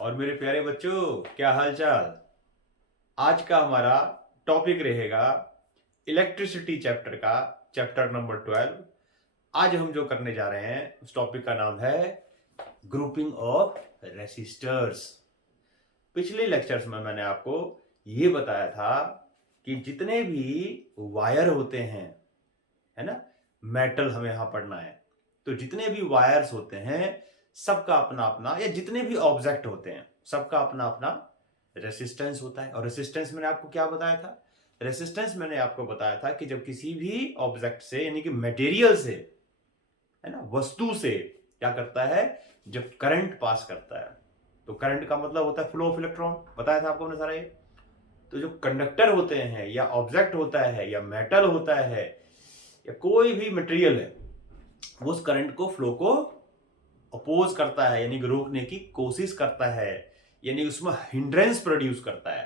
और मेरे प्यारे बच्चों, क्या हाल चाल। आज का हमारा टॉपिक रहेगा इलेक्ट्रिसिटी चैप्टर का, चैप्टर नंबर 12। आज हम जो करने जा रहे हैं उस टॉपिक का नाम है ग्रुपिंग ऑफ रेसिस्टर्स। पिछले लेक्चर्स में मैंने आपको ये बताया था कि जितने भी वायर होते हैं, है ना, मेटल हमें यहां पढ़ना है, तो जितने भी वायर्स होते हैं सबका अपना अपना, या जितने भी ऑब्जेक्ट होते हैं सबका अपना अपना रेसिस्टेंस होता है। और रेसिस्टेंस मैंने आपको क्या बताया था? रेसिस्टेंस मैंने आपको बताया था कि जब किसी भी ऑब्जेक्ट से, यानी कि मटेरियल से, है ना, वस्तु से क्या करता है, जब करंट पास करता है, तो करंट का मतलब होता है फ्लो ऑफ इलेक्ट्रॉन। बताया था आपको हमने सारा ये। तो जो कंडक्टर होते हैं, या ऑब्जेक्ट होता है, या मेटल होता है, या कोई भी मटेरियल है, वो उस करंट को, फ्लो को अपोज करता है, यानी कि रोकने की कोशिश करता है, यानी उसमें हिंड्रेंस प्रोड्यूस करता है,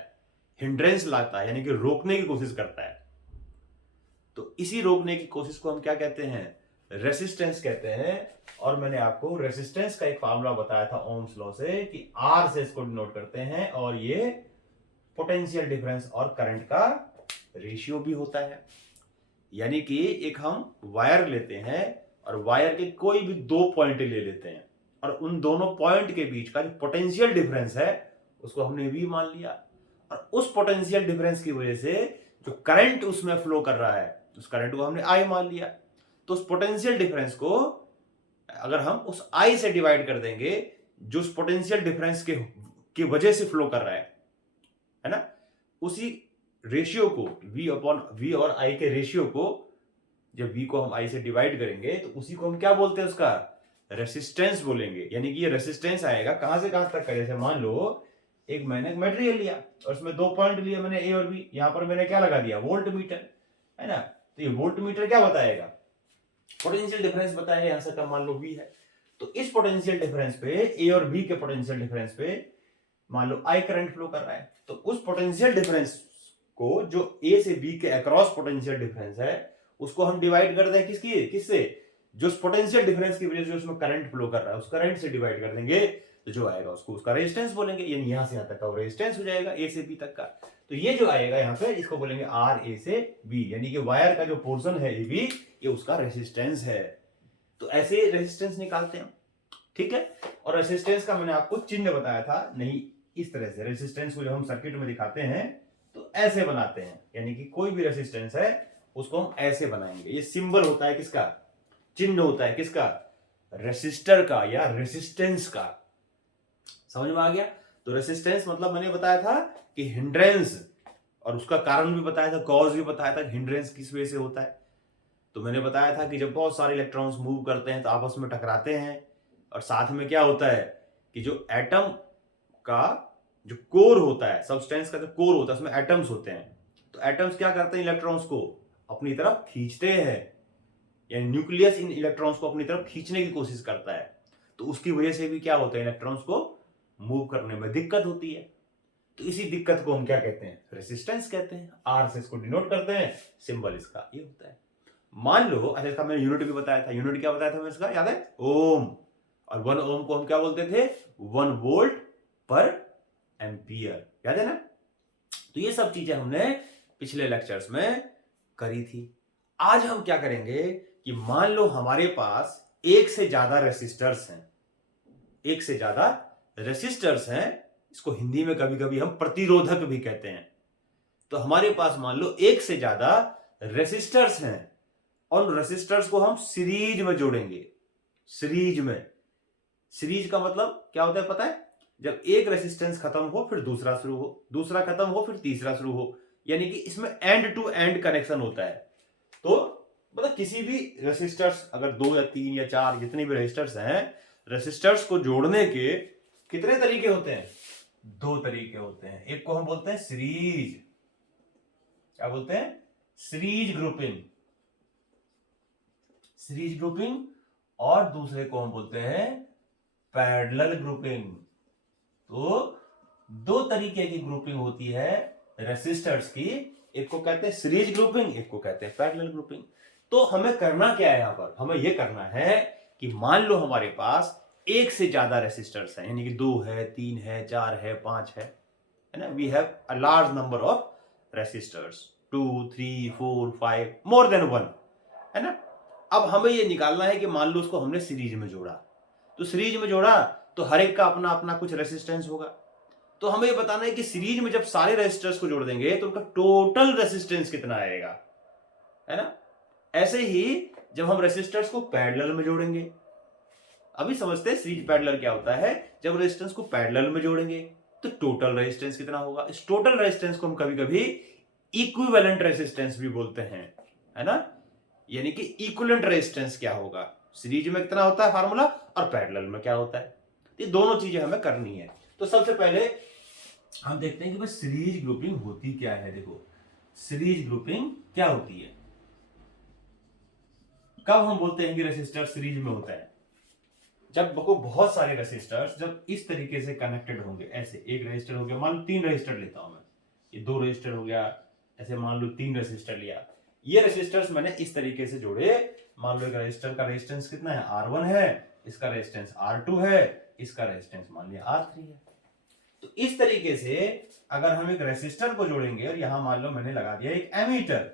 हिंड्रेंस लाता है, यानी कि रोकने की कोशिश करता है। तो इसी रोकने की कोशिश को हम क्या कहते हैं? रेसिस्टेंस कहते हैं। और मैंने आपको रेसिस्टेंस का एक फार्मूला बताया था ओम्स लॉ से, कि आर से इसको डिनोट करते हैं, और ये पोटेंशियल डिफरेंस और करंट का रेशियो भी होता है। यानी कि एक हम वायर लेते हैं, और वायर के कोई भी दो पॉइंट ले लेते हैं, और उन दोनों पॉइंट के बीच का जो पोटेंशियल डिफरेंस है उसको हमने V मान लिया। और उस पोटेंशियल डिफरेंस की वजह से जो करंट उसमें फ्लो कर रहा है, उस करंट को हमने I मान लिया। तो उस पोटेंशियल डिफरेंस को अगर हम उस I से डिवाइड कर देंगे, जो उस पोटेंशियल डिफरेंस के वजह से फ्लो कर रहा है ना, उसी रेशियो को, V और I के रेशियो को, जब V को हम I से डिवाइड करेंगे तो उसी को हम क्या बोलते हैं? उसका रेसिस्टेंस बोलेंगे। यानी कि ये रेसिस्टेंस आएगा कहां से कहां तक का। जैसे मान लो एक मैंने मटेरियल लिया और उसमें दो पॉइंट लिए मैंने A और B, यहां पर मैंने क्या लगा दिया? वोल्ट मीटर, है ना। तो ये वोल्ट मीटर क्या बताएगा? पोटेंशियल डिफरेंस बताएगा। यहां से कम मान लो V है, तो इस पोटेंशियल डिफरेंस पे, A और B के पोटेंशियल डिफरेंस पे मान लो I करंट फ्लो कर रहा है, तो उस पोटेंशियल डिफरेंस को, जो A से B के अक्रॉस पोटेंशियल डिफरेंस है, उसको हम डिवाइड कर दें किससे? जो पोटेंशियल डिफरेंस की वजह से उसमें करंट फ्लो कर रहा है, उस करंट से डिवाइड कर देंगे, तो जो आएगा उसको उसका रेजिस्टेंस बोलेंगे। यानी यहां से यहां तक का रेजिस्टेंस हो जाएगा, A से B तक का। तो ये जो आएगा यहाँ पे, इसको बोलेंगे R A से B, यानी कि वायर का जो पोर्शन है AB, ये उसका रेजिस्टेंस है। तो ऐसे रेजिस्टेंस निकालते हैं, ठीक है। और रेजिस्टेंस का मैंने आपको चिन्ह बताया था, नहीं इस तरह से रेजिस्टेंस को जब हम सर्किट में दिखाते हैं तो ऐसे बनाते हैं। यानी कि कोई भी रेजिस्टेंस है उसको हम ऐसे बनाएंगे। ये सिंबल होता है किसका? चिन्ह होता है किसका? रेसिस्टर का या रेसिस्टेंस का। समझ में आ गया? तो रेसिस्टेंस मतलब मैंने बताया था कि हिंड्रेंस, और उसका कारण भी बताया था, कॉज भी बताया था, हिंड्रेंस किस वजह से होता है। तो मैंने बताया था कि जब बहुत सारे इलेक्ट्रॉन्स मूव करते हैं तो आपस में टकराते हैं, और साथ में क्या होता है कि जो एटम का जो कोर होता है, सब्सटेंस का जो कोर होता है, उसमें एटम्स होते हैं। तो एटम्स क्या करते हैं? इलेक्ट्रॉन्स को अपनी तरफ खींचते हैं, यानी न्यूक्लियस इन इलेक्ट्रॉन्स को अपनी तरफ खींचने की कोशिश करता है। तो उसकी वजह से भी क्या होता है? इलेक्ट्रॉन्स को मूव करने में दिक्कत होती है। तो इसी दिक्कत को हम क्या कहते हैं? रेसिस्टेंस कहते हैं। आर से इसको डिनोट करते हैं, सिंबल इसका ये होता है। मान लो, अच्छा इसका मैंने यूनिट भी बताया था। यूनिट क्या बताया था मैं इसका, याद है? ओम। और 1 ओम को हम क्या बोलते थे? 1 वोल्ट पर एम्पियर, याद है ना। तो ये सब चीजें हमने पिछले लेक्चर्स में करी थी। आज हम क्या करेंगे कि मान लो हमारे पास एक से ज्यादा रेसिस्टर्स हैं, एक से ज्यादा रेसिस्टर्स हैं। इसको हिंदी में कभी कभी हम प्रतिरोधक भी कहते हैं। तो हमारे पास मान लो एक से ज्यादा रेसिस्टर्स हैं, और रेसिस्टर्स को हम सीरीज में जोड़ेंगे। सीरीज में, सीरीज का मतलब क्या होता है पता है? जब एक रेसिस्टेंस खत्म हो फिर दूसरा शुरू हो, दूसरा खत्म हो फिर तीसरा शुरू हो, यानी कि इसमें एंड टू एंड कनेक्शन होता है। तो मतलब किसी भी रेसिस्टर्स, अगर 2 या 3 या 4 जितने भी रेसिस्टर्स हैं, रेसिस्टर्स को जोड़ने के कितने तरीके होते हैं? 2 तरीके होते हैं। एक को हम बोलते हैं सीरीज, क्या बोलते हैं? Series grouping, series grouping. और दूसरे को हम बोलते हैं पैरेलल ग्रुपिंग। तो 2 तरीके की ग्रुपिंग होती है रेसिस्टर्स की। एक को कहते हैं सीरीज ग्रुपिंग, एक को कहते हैं पैरेलल ग्रुपिंग। तो हमें करना क्या है? यहां पर हमें यह करना है कि मान लो हमारे पास एक से ज्यादा रेसिस्टर्स हैं, यानी कि 2 है, 3 है, 4 है, 5 है ना, we have a large number of resistors, 2 3 4 5, more than 1, है ना। अब हमें ये निकालना है कि मान लो उसको हमने सीरीज में जोड़ा, तो सीरीज में जोड़ा तो हर एक का अपना अपना कुछ रेसिस्टेंस होगा। तो हमें ये बताना है कि सीरीज में जब सारे रेसिस्टर्स को जोड़ देंगे तो उनका टोटल रेसिस्टेंस कितना आएगा, है ना। ऐसे ही जब हम रेसिस्टर्स को पैरेलल में जोड़ेंगे, अभी समझते हैं सीरीज पैरेलल क्या होता है। जब रेजिस्टेंस को पैरेलल में जोड़ेंगे तो टोटल रेजिस्टेंस कितना होगा। इस टोटल रेजिस्टेंस को हम कभी कभी इक्विवेलेंट रेजिस्टेंस भी बोलते हैं, है ना। यानी कि इक्विवेलेंट रेजिस्टेंस क्या होगा, सीरीज में कितना होता है फार्मूला, और पैरेलल में क्या होता है। ये दोनों चीजें हमें करनी है। तो सबसे पहले हम देखते हैं कि भाई सीरीज ग्रुपिंग होती क्या है। देखो सीरीज ग्रुपिंग क्या होती है, कब हम बोलते हैं कि रेसिस्टर सीरीज में होता है, जब बहुत सारे रेसिस्टर्स जब इस तरीके से कनेक्टेड होंगे। ऐसे एक रेजिस्टर हो गया, मान लो 3 रेजिस्टर लेता हूं मैं, ये 2 रेजिस्टर हो गया, ऐसे मान लो 3 रेजिस्टर लिया। ये रेजिस्टर्स मैंने इस तरीके से जोड़े, मान लो एक रेजिस्टर का रेजिस्टेंस कितना है, R1 है, इसका रेजिस्टेंस R2 है, इसका रेजिस्टेंस मान लिया R3 है। तो इस तरीके से अगर हम एक रेजिस्टर को जोड़ेंगे और यहां मान लो मैंने लगा दिया एक एमीटर,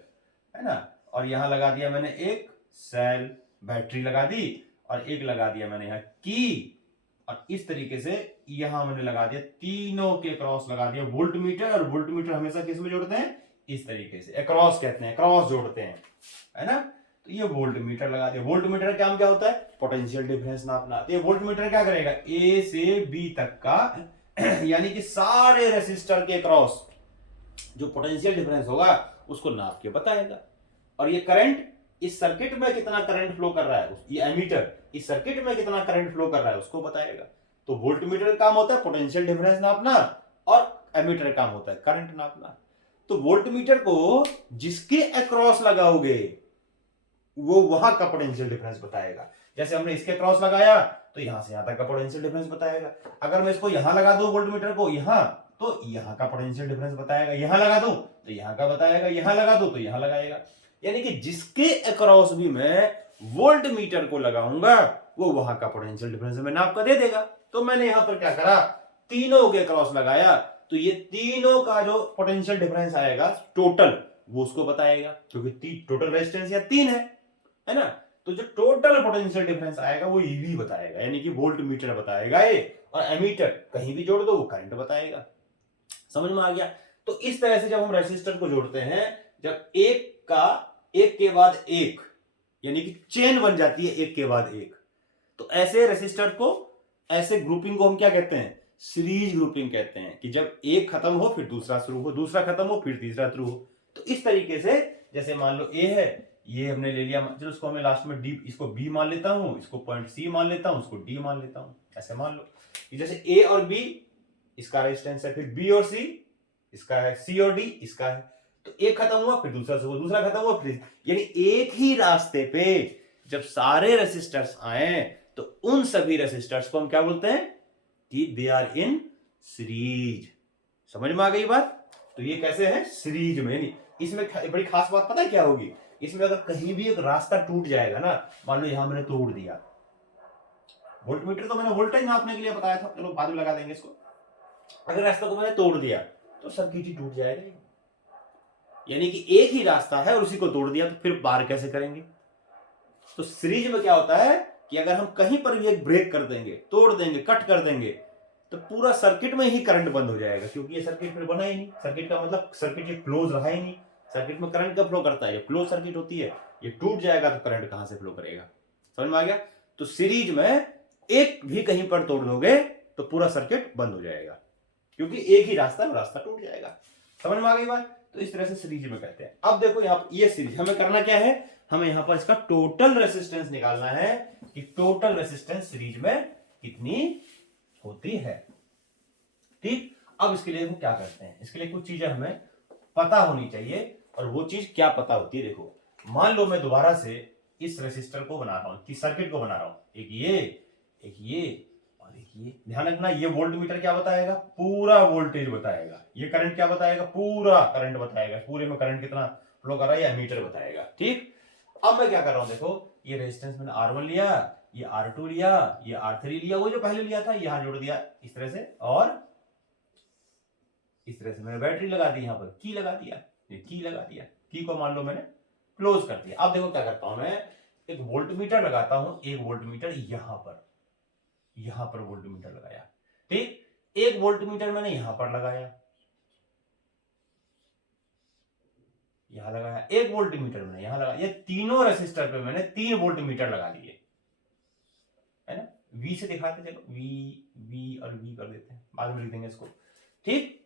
है ना, और यहां लगा दिया मैंने एक सेल, बैटरी लगा दी, और एक लगा दिया मैंने यहां की, और इस तरीके से यहां मैंने लगा दिया, तीनों के क्रॉस लगा दिया वोल्टमीटर। और वोल्टमीटर हमेशा किस में जोड़ते हैं, इस तरीके से अक्रॉस कहते हैं, क्रॉस जोड़ते हैं, है ना। तो ये वोल्टमीटर लगा दिया। वोल्टमीटर का काम क्या होता है, पोटेंशियल डिफरेंस नापना। तो ये वोल्टमीटर क्या करेगा, ए से बी तक का यानी कि सारे रेसिस्टर के क्रॉस जो पोटेंशियल डिफरेंस होगा उसको नाप के बताएगा। और ये करंट, इस सर्किट में कितना करंट फ्लो कर रहा है, ये एमीटर इस सर्किट में कितना करंट फ्लो कर रहा है उसको बताएगा। तो वोल्टमीटर का काम होता है पोटेंशियल डिफरेंस नापना, और एमीटर का काम होता है करंट नापना। तो वोल्टमीटर को जिसके अक्रॉस लगाओगे वो वहां का पोटेंशियल डिफरेंस बताएगा। जैसे हमने इसके क्रॉस लगाया तो यहां से यहां तक का पोटेंशियल डिफरेंस बताएगा। अगर मैं इसको यहां लगा दूं वोल्टमीटर को यहां, तो यहां का पोटेंशियल डिफरेंस बताएगा। यहां लगा दूं तो यहां का बताएगा, यहां लगा दूं तो यहां लगाएगा। यानी कि जिसके अक्रॉस भी मैं वोल्ट मीटर को लगाऊंगा वो वहां का पोटेंशियल डिफरेंस हमें नाप कर दे देगा। तो मैंने यहां पर क्या करा, तीनों के अक्रॉस लगाया, तो ये तीनों का जो पोटेंशियल डिफरेंस आएगा टोटल वो उसको बताएगा, क्योंकि टोटल रेजिस्टेंस या 3 है ना। तो जो टोटल पोटेंशियल डिफरेंस आएगा वो ईवी बताएगा, यानी कि वोल्ट मीटर बताएगा ये, और एमीटर कहीं भी जोड़ दो वो करंट बताएगा। समझ में आ गया। तो इस तरह से जब हम रेसिस्टर को जोड़ते हैं, जब एक के बाद एक, यानी कि चेन बन जाती है एक के बाद एक, तो ऐसे रेसिस्टर को, ऐसे ग्रुपिंग को हम क्या कहते हैं, सीरीज ग्रुपिंग कहते हैं। कि जब एक खत्म हो फिर दूसरा शुरू हो, दूसरा खत्म हो फिर तीसरा शुरू हो। तो इस तरीके से जैसे मान लो ए है, ये हमने ले लिया, चलो उसको हमें लास्ट में डी, इसको बी मान लेता हूं, इसको पॉइंट सी मान लेता हूं, उसको डी मान लेता हूं। ऐसे मान लो कि जैसे ए और बी इसका रेजिस्टेंस है, फिर बी और सी इसका है, सी और डी इसका है। तो एक खत्म हुआ फिर दूसरा शुरू, दूसरा खत्म हुआ फिर, यानी एक ही रास्ते पे जब सारे रेसिस्टर्स आए तो उन सभी रेसिस्टर्स को हम क्या बोलते हैं, कि दे आर इन सीरीज। समझ में आ गई बात। तो ये कैसे है, सीरीज में। यानी इसमें बड़ी खास बात पता है क्या होगी, इसमें अगर कहीं भी एक रास्ता टूट जाएगा ना, मान लो यहां मैंने तोड़ दिया, वोल्टमीटर तो मैंने वोल्टेज नापने के लिए बताया था, चलो बाद में लगा देंगे इसको। अगर रास्ता को मैंने तोड़ दिया तो सर्किट ही टूट जाएगा। यानी कि एक ही रास्ता है और उसी को तोड़ दिया, तो फिर पार कैसे करेंगे। तो सीरीज में क्या होता है कि अगर हम कहीं पर भी एक ब्रेक कर देंगे, तोड़ देंगे, कट कर देंगे, तो पूरा सर्किट में ही करंट बंद हो जाएगा, क्योंकि ये सर्किट फिर बना ही नहीं। सर्किट का मतलब सर्किट ये क्लोज रहा ही नहीं। सर्किट में करंट कब फ्लो करता है, ये क्लोज सर्किट होती है। ये टूट जाएगा तो करंट कहां से फ्लो करेगा। समझ में आ गया। तो सीरीज में एक भी कहीं पर तोड़ दोगे तो पूरा सर्किट बंद हो जाएगा, क्योंकि एक ही रास्ता, रास्ता टूट जाएगा। समझ में आ गई बात। तो इस तरह से सीरीज में कहते हैं। अब देखो यहाँ ये सीरीज, हमें करना क्या है, हमें यहां पर इसका टोटल रेसिस्टेंस निकालना है कि टोटल रेसिस्टेंस सीरीज में कितनी होती है। ठीक। अब इसके लिए हम क्या करते हैं, इसके लिए कुछ चीजें हमें पता होनी चाहिए, और वो चीज क्या पता होती है। देखो मान लो मैं दोबारा से इस रेसिस्टर को बना रहा हूं, कि सर्किट को बना रहा हूं, एक ये और एक ये। ध्यान रखना, ये वोल्ट मीटर क्या बताएगा, पूरा वोल्टेज बताएगा। ये करंट क्या बताएगा, पूरा करंट बताएगा, पूरे में करंट कितना फ्लो कर रहा है ये एमीटर बताएगा। ठीक। अब मैं क्या कर रहा हूं, देखो ये रेजिस्टेंस मैंने R1 लिया, ये R2 लिया, ये R3 लिया, वो जो पहले लिया था यहां जोड़ दिया इस तरह से, और इस तरह से मैंने बैटरी लगा दी, यहां पर की लगा दिया, ये की लगा दिया, की को मान लो मैंने क्लोज कर दिया। अब देखो क्या करता हूं मैं, एक वोल्टमीटर लगाता हूं, एक वोल्टमीटर यहां पर वोल्टमीटर लगाया, ठीक, एक वोल्टमीटर मैंने यहां पर लगाया, यहां लगाया, एक वोल्टमीटर मैंने यहां लगाया, ये तीनों रेसिस्टर पे मैंने 3 वोल्टमीटर लगा दिए, है ना। वी से दिखाते, चलो वी और वी कर देते हैं, बाद में लिख देंगे इसको, ठीक।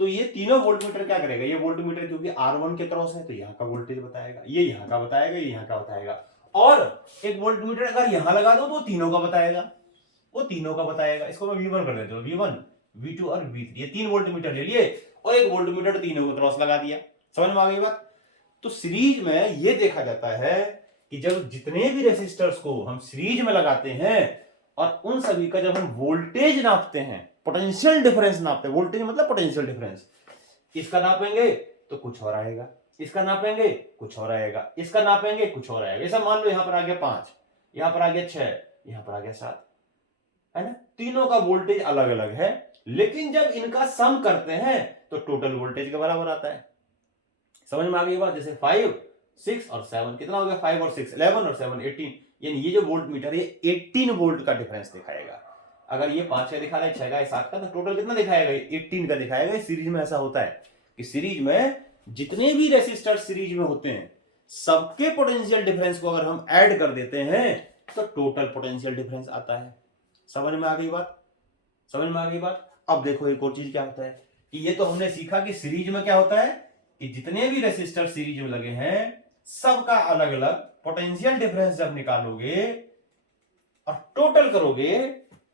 तो ये तीनों वोल्टमीटर क्या करेगा, ये वोल्टमीटर क्योंकि R1 के क्रॉस है तो यहाँ का वोल्टेज बताएगा, ये यहाँ का बताएगा, ये यहाँ का बताएगा, और एक वोल्टमीटर अगर यहां लगा दो तो तीनों का बताएगा, वो तीनों का बताएगा। इसको मैं V1 कर देता हूँ, V1, V2 और V3, ये 3 वोल्टमीटर ले लिए और एक वोल्टमीटर तीनों को क्रॉस लगा दिया। समझ में आ गई बात। तो सीरीज में ये देखा जाता है कि जब जितने भी रेसिस्टर्स को हम सीरीज में लगाते हैं और उन सभी का जब हम वोल्टेज नापते हैं, पोटेंशियल डिफरेंस नापते हैं, वोल्टेज मतलब पोटेंशियल डिफरेंस, इसका नापेंगे तो कुछ और आएगा, इसका नापेंगे कुछ और आएगा, इसका नापेंगे कुछ और आएगा। ऐसा मान लो यहां पर आ गया 5, यहां पर आ गया 6, यहां पर आ गया 7, है ना। तीनों का वोल्टेज अलग अलग है, लेकिन जब इनका सम करते हैं तो टोटल वोल्टेज के बराबर आता है। समझ में आ गई बात। जैसे 5, 6 और 7 कितना हो गया, 5 और 6 11 और 7 18, यानी ये जो वोल्ट मीटर ये 18 वोल्ट का डिफरेंस दिखाएगा। अगर ये 5 6 दिखा रहा है, 6 का 7 का, तो टोटल कितना दिखाएगा, 18 का दिखाएगा। सीरीज में ऐसा होता है कि सीरीज में जितने भी रेसिस्टर सीरीज में होते हैं सबके पोटेंशियल डिफरेंस को अगर हम ऐड कर देते हैं तो टोटल पोटेंशियल डिफरेंस आता है। समझ में आ गई बात, समझ में आ गई बात। अब देखो एक और चीज क्या होता है कि ये तो हमने सीखा कि सीरीज में क्या होता है कि जितने भी रेसिस्टर सीरीज में लगे हैं सबका अलग अलग पोटेंशियल डिफरेंस जब निकालोगे और टोटल करोगे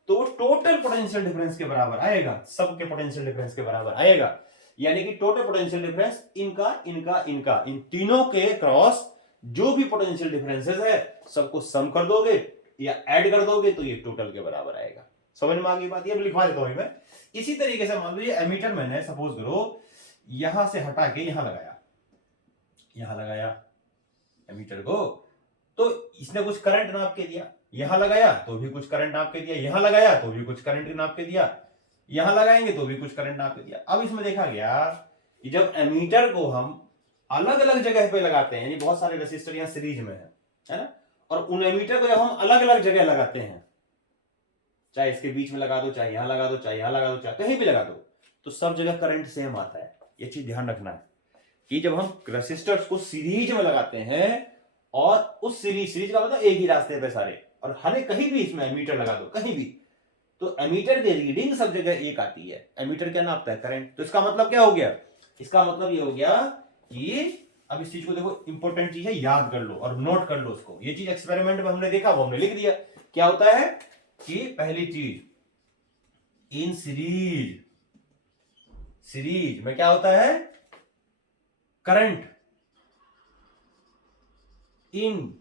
तो टोटल पोटेंशियल डिफरेंस के बराबर आएगा, सबके पोटेंशियल डिफरेंस के बराबर आएगा। यानी कि टोटल पोटेंशियल डिफरेंस इनका इनका इनका इन तीनों के क्रॉस जो भी पोटेंशियल डिफरेंसेस है सबको सम कर दोगे या ऐड कर दोगे तो ये टोटल के बराबर आएगा। समझ में आ गई बात। ये लिखवा देता हूं मैं। इसी तरीके से मान लो ये एमीटर मैंने सपोज करो यहां से हटा के यहां लगाया एमीटर को, तो इसने कुछ करंट नाप के दिया, यहां लगाया तो भी कुछ करंट नाप के दिया, यहां लगाया तो भी कुछ करंट नाप के दिया, यहां लगाएंगे तो भी कुछ करंट नाप के दिया। अब इसमें देखा गया कि जब एमीटर को हम अलग अलग जगह पे लगाते हैं, यानी बहुत सारे रेसिस्टर यहां सीरीज में है ना, और उन एमीटर को जब हम अलग अलग जगह लगाते हैं, चाहे इसके बीच में लगा दो, चाहे यहां लगा दो, चाहे यहां लगा दो, चाहे कहीं भी लगा दो, तो सब जगह करंट सेम आता है। ये चीज ध्यान रखना है कि जब हम रेसिस्टर्स को सीरीज में लगाते हैं और उस सीरीज का मतलब एक ही रास्ते पे सारे, और हर कहीं भी इसमें एमीटर लगा दो कहीं भी, तो एमीटर की रीडिंग सब जगह एक आती है। एमीटर क्या नापता है, करंट। तो इसका मतलब क्या हो गया, इसका मतलब ये हो गया कि अब इस चीज को देखो, इंपॉर्टेंट चीज है, याद कर लो और नोट कर लो उसको। ये चीज एक्सपेरिमेंट में हमने देखा, वो हमने लिख दिया। क्या होता है कि पहली चीज इन सीरीज में क्या होता है, करंट इन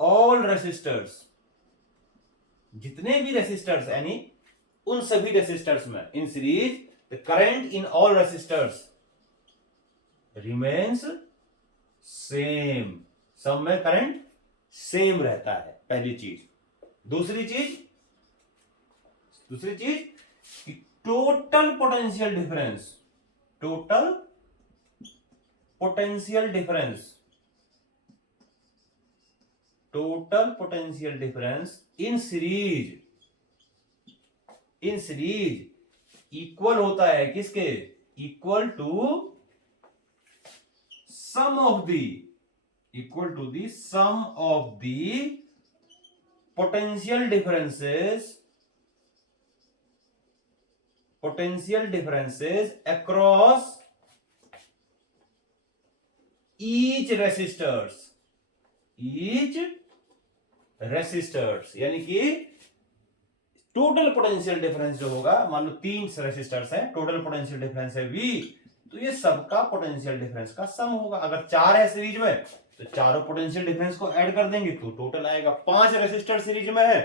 ऑल रेसिस्टर्स, जितने भी रेसिस्टर्स यानी उन सभी रेसिस्टर्स में in series the current in all resistors remains same, सब में करंट सेम रहता है, पहली चीज। दूसरी चीज total potential difference in series equal होता है किसके, equal to sum of the potential differences across each resistors, यानी कि टोटल पोटेंशियल डिफरेंस जो होगा, मान लो 3 रेसिस्टर्स हैं, टोटल पोटेंशियल डिफरेंस है V, तो ये सबका पोटेंशियल डिफरेंस का सम होगा। अगर 4 है सीरीज में तो चारों पोटेंशियल डिफरेंस को ऐड कर देंगे तो टोटल आएगा। 5 रेसिस्टर सीरीज में है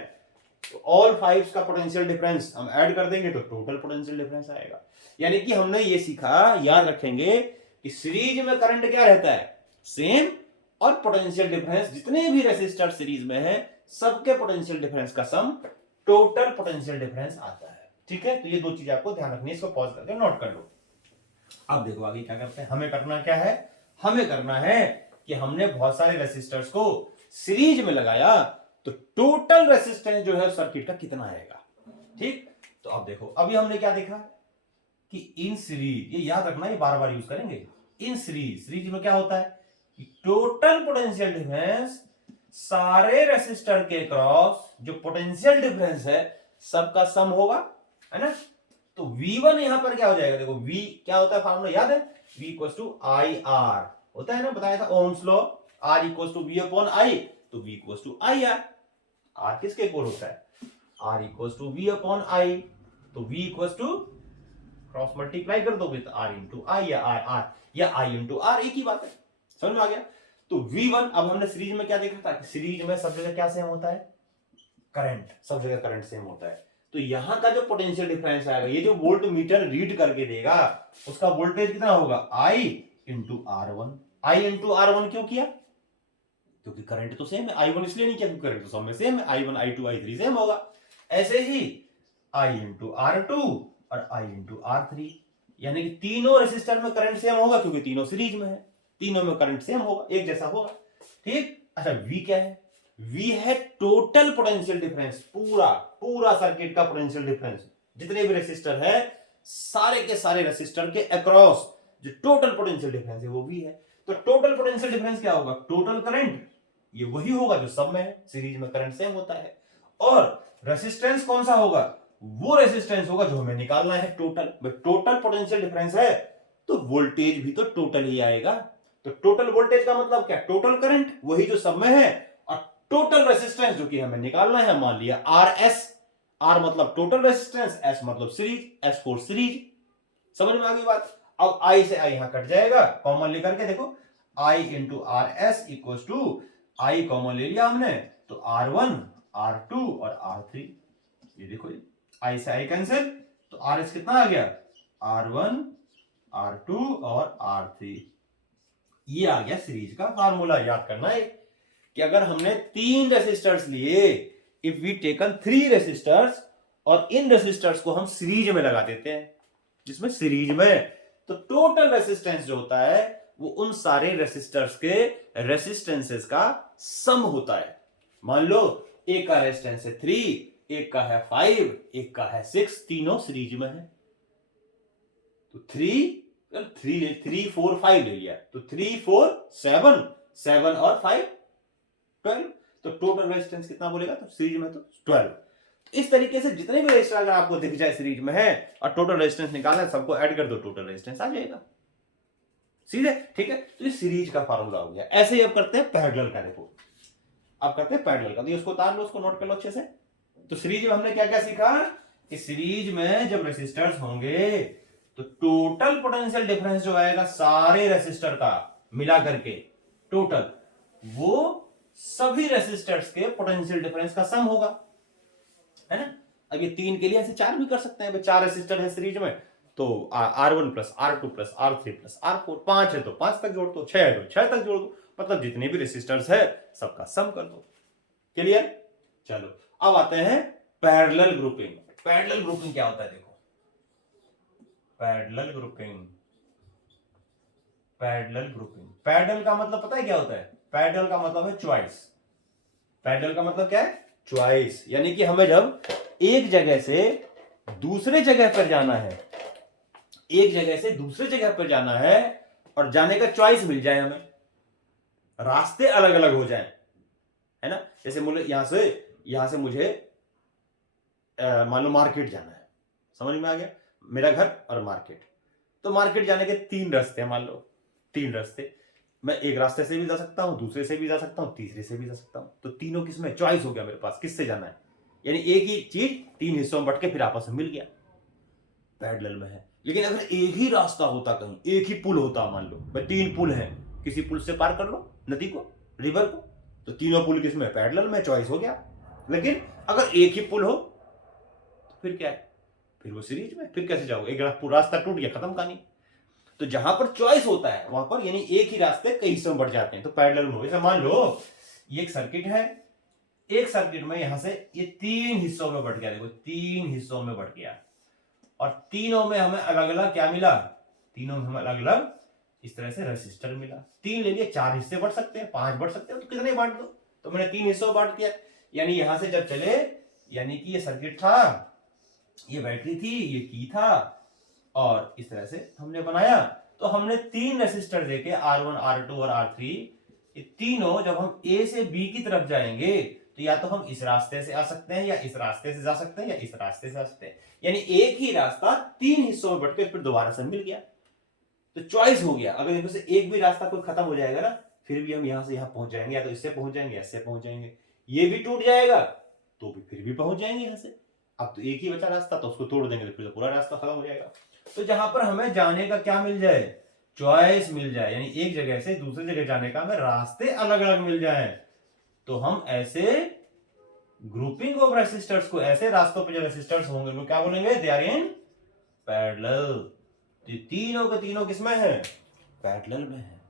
तो ऑल 5 का पोटेंशियल डिफरेंस हम ऐड कर देंगे तो टोटल पोटेंशियल डिफरेंस आएगा। यानी कि हमने ये सीखा, याद रखेंगे कि सीरीज में करंट क्या रहता है, सेम, और पोटेंशियल डिफरेंस जितने भी रेसिस्टर सीरीज में है सबके पोटेंशियल डिफरेंस का सम टोटल पोटेंशियल डिफरेंस आता है। ठीक है, तो ये दो चीजें आपको ध्यान रखनी है, इसको पॉज करके नोट कर लो। अब देखो आगे क्या करते हैं, हमें करना क्या है, हमें करना है कि हमने बहुत सारे रेसिस्टर्स को सीरीज में लगाया, तो टोटल रेसिस्टेंस जो है सर्किट का कितना आएगा। ठीक, तो अब देखो अभी हमने क्या देखा कि इन सीरीज, ये याद रखना, ये बार बार यूज करेंगे। इन सीरीज, सीरीज में क्या होता है कि टोटल पोटेंशियल डिफरेंस सारे रेसिस्टर के क्रॉस जो पोटेंशियल डिफरेंस है सबका सम होगा, है ना। तो V1 यहां पर क्या हो जाएगा, देखो V क्या होता है, फार्मूला याद है, V equals to I R होता है ना, बताया था Ohm's law, R equals to V upon I, तो V equals to I R. R किसके इक्वल होता है, R equals to V upon I, तो V equals to cross multiply कर दोगे तो R इंटू आई या R या I इंटू R, एक ही बात है, समझ में आ गया। तो V1, अब हमने सीरीज में क्या देखा था, सीरीज में सब जगह क्या सेम होता है, करंट, सब जगह करंट सेम होता है। तो यहां का जो पोटेंशियल डिफरेंस आएगा, ये जो वोल्ट मीटर रीड करके देगा उसका वोल्टेज कितना होगा, I into R1। I into R1 क्यों किया, क्योंकि करंट तो सेम है, I1 इसलिए नहीं किया क्योंकि करंट तो सब में सेम है, I1 I2 I3 सेम होगा। ऐसे ही I इंटू R2 और I इंटू R3, यानी कि तीनों रेसिस्टर में करंट सेम होगा क्योंकि तीनों सीरीज में है, तीनों में करंट सेम होगा, एक जैसा होगा। ठीक, अच्छा V क्या है, V है टोटल पोटेंशियल डिफरेंस, पूरा सर्किट का पोटेंशियल डिफरेंस, जितने भी रेसिस्टर है सारे के सारे रेसिस्टर के अक्रॉस जो टोटल पोटेंशियल डिफरेंस है वो V है। तो टोटल पोटेंशियल डिफरेंस क्या होगा, टोटल करंट, ये वही होगा जो सब में है, सीरीज में करंट सेम होता है। और रेसिस्टेंस कौन सा होगा, वो रेसिस्टेंस होगा जो हमें निकालना है टोटल। टोटल पोटेंशियल डिफरेंस है तो वोल्टेज भी तो टोटल ही आएगा। तो टोटल वोल्टेज का मतलब क्या, टोटल करंट वही जो सब में है, और टोटल रेसिस्टेंस जो कि हमें निकालना है, मान लिया RS, R मतलब टोटल रेसिस्टेंस, S मतलब सीरीज, S फोर सीरीज। समझ में आ गई बात। अब I से I यहां कट जाएगा, कॉमन लेकर के देखो, I into R S equal to I common ले लिया हमने, तो R1 R2 और R3, ये देखो ये I से I कैंसिल, तो RS कितना आ गया, R1 R2 और R3, ये आ गया सीरीज का फार्मूला। याद करना है कि अगर हमने 3 रेसिस्टर्स लिए, इफ वी टेकन 3 रेसिस्टर्स और इन रेसिस्टर्स को हम सीरीज में लगा देते हैं, जिसमें सीरीज में, तो टोटल रेसिस्टेंस जो होता है वो उन सारे रेसिस्टर्स के रेसिस्टेंसेस का सम होता है। मान लो एक का रेसिस्टेंस है 3, एक का है 5, एक का है 6, तीनों सीरीज में है, तो 3 4 5 ले लिया, तो 3 4 7 7 और 5 12, तो टोटल रेजिस्टेंस कितना बोलेगा, तो सीरीज में तो 12। तो इस तरीके से जितने भी रेजिस्टर अगर आपको दिख जाए सीरीज में है और टोटल रेजिस्टेंस निकालना है, सबको ऐड कर दो, टोटल रेजिस्टेंस आ जाएगा सीधे। ठीक है, तो ये सीरीज का फार्मूला हो गया। ऐसे ही अब करते हैं पैरेलल का, देखो अब करते हैं पैरेलल का, तो उसको उतार लो, उसको नोट कर लो अच्छे से। तो सीरीज में हमने क्या क्या सीखा कि सीरीज में जब रेसिस्टर्स होंगे तो टोटल पोटेंशियल डिफरेंस जो आएगा सारे रेसिस्टर का मिला करके टोटल, वो सभी रेसिस्टर्स के पोटेंशियल डिफरेंस का सम होगा, है ना। अब ये 3 के लिए ऐसे 4 भी कर सकते हैं, 4 रेसिस्टर है सीरीज में, तो R1 plus R2 plus R3 plus R4, 5 है तो 5 तक जोड़ दो, 6 है तो 6 तक जोड़ दो, मतलब जितने भी रेसिस्टर्स है सबका सम कर दो। क्लियर। चलो अब आते हैं पैरेलल ग्रुपिंग। पैरेलल ग्रुपिंग क्या होता है, देखो parallel grouping, parallel grouping, parallel का मतलब पता है क्या होता है, पैरेलल का मतलब है चॉइस। पैरेलल का मतलब क्या है, चॉइस, यानी कि हमें जब एक जगह से दूसरे जगह पर जाना है, एक जगह से दूसरे जगह पर जाना है और जाने का चॉइस मिल जाए, हमें रास्ते अलग अलग हो जाए, है ना। जैसे मुझे यहां से मुझे मान लो मार्केट जाना है, समझ में आ गया, मेरा घर और मार्केट, तो मार्केट जाने के 3 रास्ते हैं, मान लो 3 रास्ते, मैं एक रास्ते से भी जा सकता हूं, दूसरे से भी जा सकता हूं, तीसरे से भी जा सकता हूं, तो तीनों किसमें चॉइस हो गया मेरे पास, किससे जाना है, यानी एक ही चीज 3 हिस्सों में बट के फिर आपस में मिल गया, पैरेलल में है। लेकिन अगर एक ही रास्ता होता, कहीं एक ही पुल होता, मान लो भाई 3 पुल हैं, किसी पुल से पार कर लो नदी को, रिवर को, तो तीनों पुल किसमें, पैरेलल में, चॉइस हो गया। लेकिन अगर एक ही पुल हो तो फिर क्या है, फिर वो सीरीज में, फिर कैसे जाओगे, एक रास्ता टूट गया, खत्म कहानी। तो जहां पर चॉइस होता है वहां पर यानी एक ही रास्ते कई हिस्सों में बढ़ जाते हैं, तो पैरेलल में। जैसे मान लो ये एक सर्किट है, एक सर्किट में यहां से ये 3 हिस्सों में बट गया, देखो 3 हिस्सों में बट गया, और तीनों में हमें अलग अलग क्या मिला, तीनों में हमें अलग अलग इस तरह से रेसिस्टर मिला। 3 ले लिए, 4 हिस्से बढ़ सकते हैं, 5 बढ़ सकते हैं, तो कितने बांट दो, तो मैंने 3 हिस्सों में बांट दिया। यानी यहां से जब चले, यानी कि ये सर्किट था, ये बैटरी थी, ये की था, और इस तरह से हमने बनाया। तो हमने 3 रेसिस्टर देके R1, R2 और R3, ये तीनों जब हम A से B की तरफ जाएंगे तो या तो हम इस रास्ते से आ सकते हैं, या इस रास्ते से जा सकते हैं, या इस रास्ते से आ सकते हैं। यानी एक ही रास्ता 3 हिस्सों में बट के फिर दोबारा से मिल गया, तो चॉइस हो गया। अगर इनमें से एक भी रास्ता कोई खत्म हो जाएगा ना, फिर भी हम यहां से यहां पहुंच जाएंगे, या तो इससे पहुंच जाएंगे, या इससे पहुंच जाएंगे। ये भी टूट जाएगा तो भी फिर भी पहुंच जाएंगे यहां से। अब तो एक ही बचा रास्ता, तो उसको तोड़ देंगे तो फिर तो पूरा रास्ता खत्म हो जाएगा। तो जहां पर हमें जाने का क्या मिल जाए, चॉइस मिल जाए, यानी एक जगह से दूसरी जगह जाने का हमें रास्ते अलग अलग मिल जाए, तो हम ऐसे ग्रुपिंग ऑफ रेसिस्टर्स को, ऐसे रास्तों पे जो रेसिस्टर्स होंगे उनको क्या बोलेंगे, दे आर इन पैरेलल। तो तीनों के तीनों किसमें है, पैरेलल में है।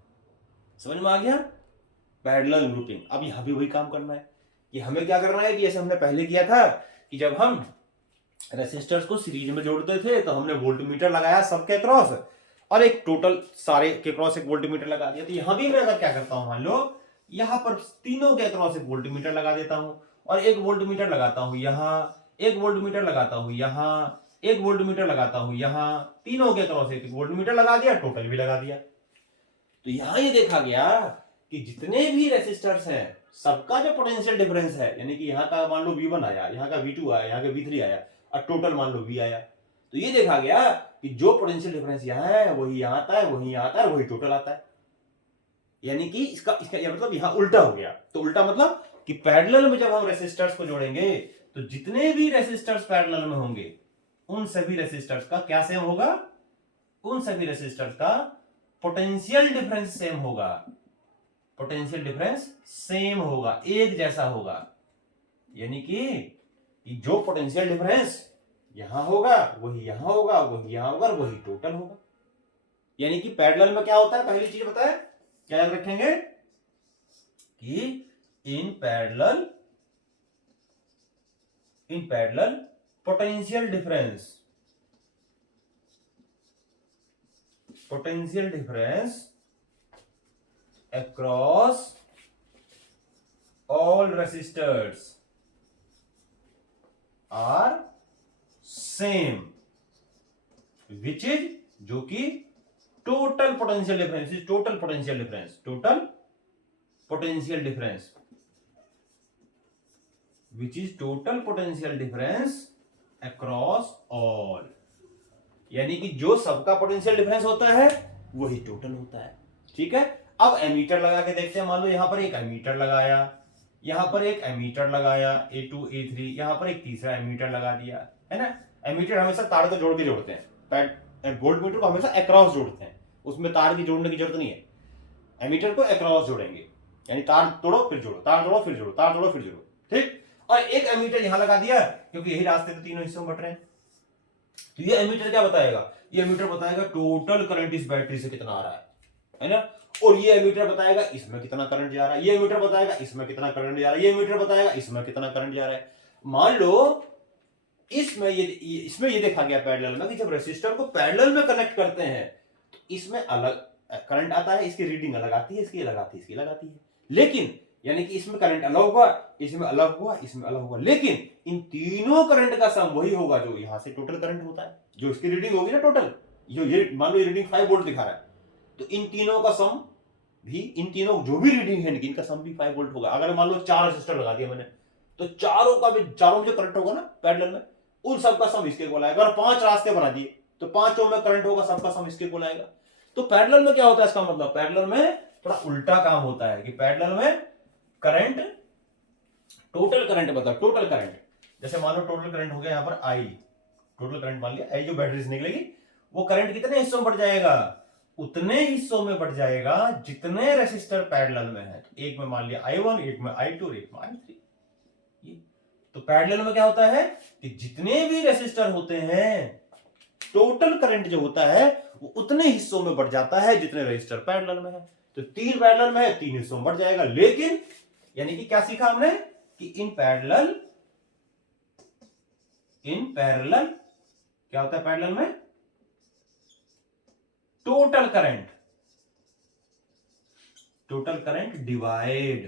समझ में आ गया, पैरेलल ग्रुपिंग। अब यहां भी वही काम करना है कि हमें क्या करना है, कि जैसे हमने पहले किया था कि जब हम रेसिस्टर्स को सीरीज में जोड़ते थे तो हमने वोल्टमीटर लगाया सबके क्रॉस, और एक टोटल सारे के क्रॉस एक वोल्टमीटर लगा दिया। तो यहां भी मैं अगर क्या करता हूं, मान लो यहां पर तीनों के क्रॉस एक वोल्टमीटर लगा देता हूं, और एक वोल्टमीटर लगाता हूं यहां, एक वोल्टमीटर लगाता हूं यहां, एक वोल्टमीटर लगाता हूं यहां, तीनों के क्रॉस एक वोल्टमीटर लगा दिया, टोटल भी लगा दिया। तो यहां ये देखा गया कि जितने भी रेसिस्टर्स हैं सबका जो पोटेंशियल डिफरेंस है, यानी कि यहाँ का मान लो V1 आया, यहाँ का V2 आया, यहाँ का V3 आया, और टोटल मान लो V आया, तो ये देखा गया कि जो पोटेंशियल डिफरेंस यहाँ है वही यहाँ आता है, वही यहाँ आता है, वही टोटल आता है। यानी कि इसका इसका मतलब यहाँ उल्टा हो गया। तो उल्टा मतलब कि पैरेलल में जब हम रेसिस्टर्स को जोड़ेंगे तो जितने भी रेसिस्टर्स पैरेलल में होंगे उन सभी रेसिस्टर्स का क्या सेम होगा, उन सभी रेसिस्टर्स का पोटेंशियल डिफरेंस सेम होगा, पोटेंशियल डिफरेंस सेम होगा, एक जैसा होगा। यानी कि जो पोटेंशियल डिफरेंस यहां होगा वही यहां होगा, वही यहां होगा, वही टोटल होगा। यानी कि पैरेलल में क्या होता है, पहली चीज बताए, क्या याद रखेंगे कि in parallel potential difference across all resistors are same, which is जो कि total potential difference is total potential difference which is total potential difference across all। यानी कि जो सबका पोटेंशियल डिफरेंस होता है वही टोटल होता है। ठीक है, अब एमीटर लगा के देखते हैं। मान लो यहां पर एक एमीटर लगाया, यहां पर एक एमीटर लगाया, A2 A3, यहां पर एक तीसरा एमीटर लगा दिया, है ना। एमीटर हमेशा तार को जोड़ के जोड़ते हैं, वोल्टमीटर को हमेशा अक्रॉस जोड़ते हैं, उसमें तार की जोड़ने की जरूरत नहीं है। एमीटर को अक्रॉस जोड़ेंगे, यानी तार तोड़ो फिर जोड़ो, तार तोड़ो फिर जोड़ो, तार तोड़ो फिर जोड़ो। ठीक, और एक एमीटर यहां लगा दिया क्योंकि यही रास्ते तो तीनों हिस्सों में बट रहे हैं। तो ये एमीटर क्या बताएगा, ये एमीटर बताएगा टोटल करंट इस बैटरी से कितना आ रहा है ना। और ये एमीटर बताएगा इसमें कितना करंट जा रहा है, ये एमीटर बताएगा इसमें कितना करंट जा रहा है, ये एमीटर बताएगा इसमें कितना करंट जा रहा है। मान लो इसमें ये देखा गया पैरेलल में कि जब रेसिस्टर को पैरेलल में कनेक्ट करते हैं तो इसमें अलग करंट आता है, इसकी रीडिंग अलग आती है, इसकी अलग आती है, इसकी अलग आती है। लेकिन यानी कि इसमें करंट अलग हुआ, इसमें अलग हुआ, इसमें अलग हुआ, लेकिन इन तीनों करंट का सम वही होगा जो यहां से टोटल करंट होता है, जो इसकी रीडिंग होगी ना टोटल। ये मान लो ये रीडिंग 5 वोल्ट दिखा रहा है, तो इन तीनों का सम भी, इन तीनों जो भी रीडिंग है इनका सम भी 5 वोल्ट होगा। अगर मान लो 4 रेसिस्टर लगा दिया मैंने, तो चारों में जो करंट होगा ना पैरेलल में, उन सबका सम इसके इक्वल आएगा। अगर 5 रास्ते बना दिए तो 5 में करंट होगा, सबका सम इसके इक्वल आएगा। तो पैरेलल में क्या होता है, इसका मतलब पैरेलल में थोड़ा उल्टा काम होता है कि पैरेलल में करंट, टोटल करंट मतलब टोटल करंट, जैसे मान लो टोटल करंट हो गया यहां पर I, टोटल करंट मान लिया I, जो बैटरी से निकलेगी वो करंट कितने हिस्सों में बढ़ जाएगा, उतने हिस्सों में बढ़ जाएगा जितने रेसिस्टर पैरेलल में है। तो एक में मान लिया I1, एक में I2 और एक में I3। तो पैरेलल में क्या होता है कि जितने भी रेसिस्टर होते हैं टोटल करंट जो होता है वो उतने हिस्सों में बढ़ जाता है जितने रेसिस्टर पैरेलल में है। तो 3 पैरेलल में है, 3 हिस्सों में बढ़ जाएगा। लेकिन यानी कि क्या सीखा हमने कि इन पैरेलल क्या होता है पैरेलल में? टोटल करंट डिवाइड,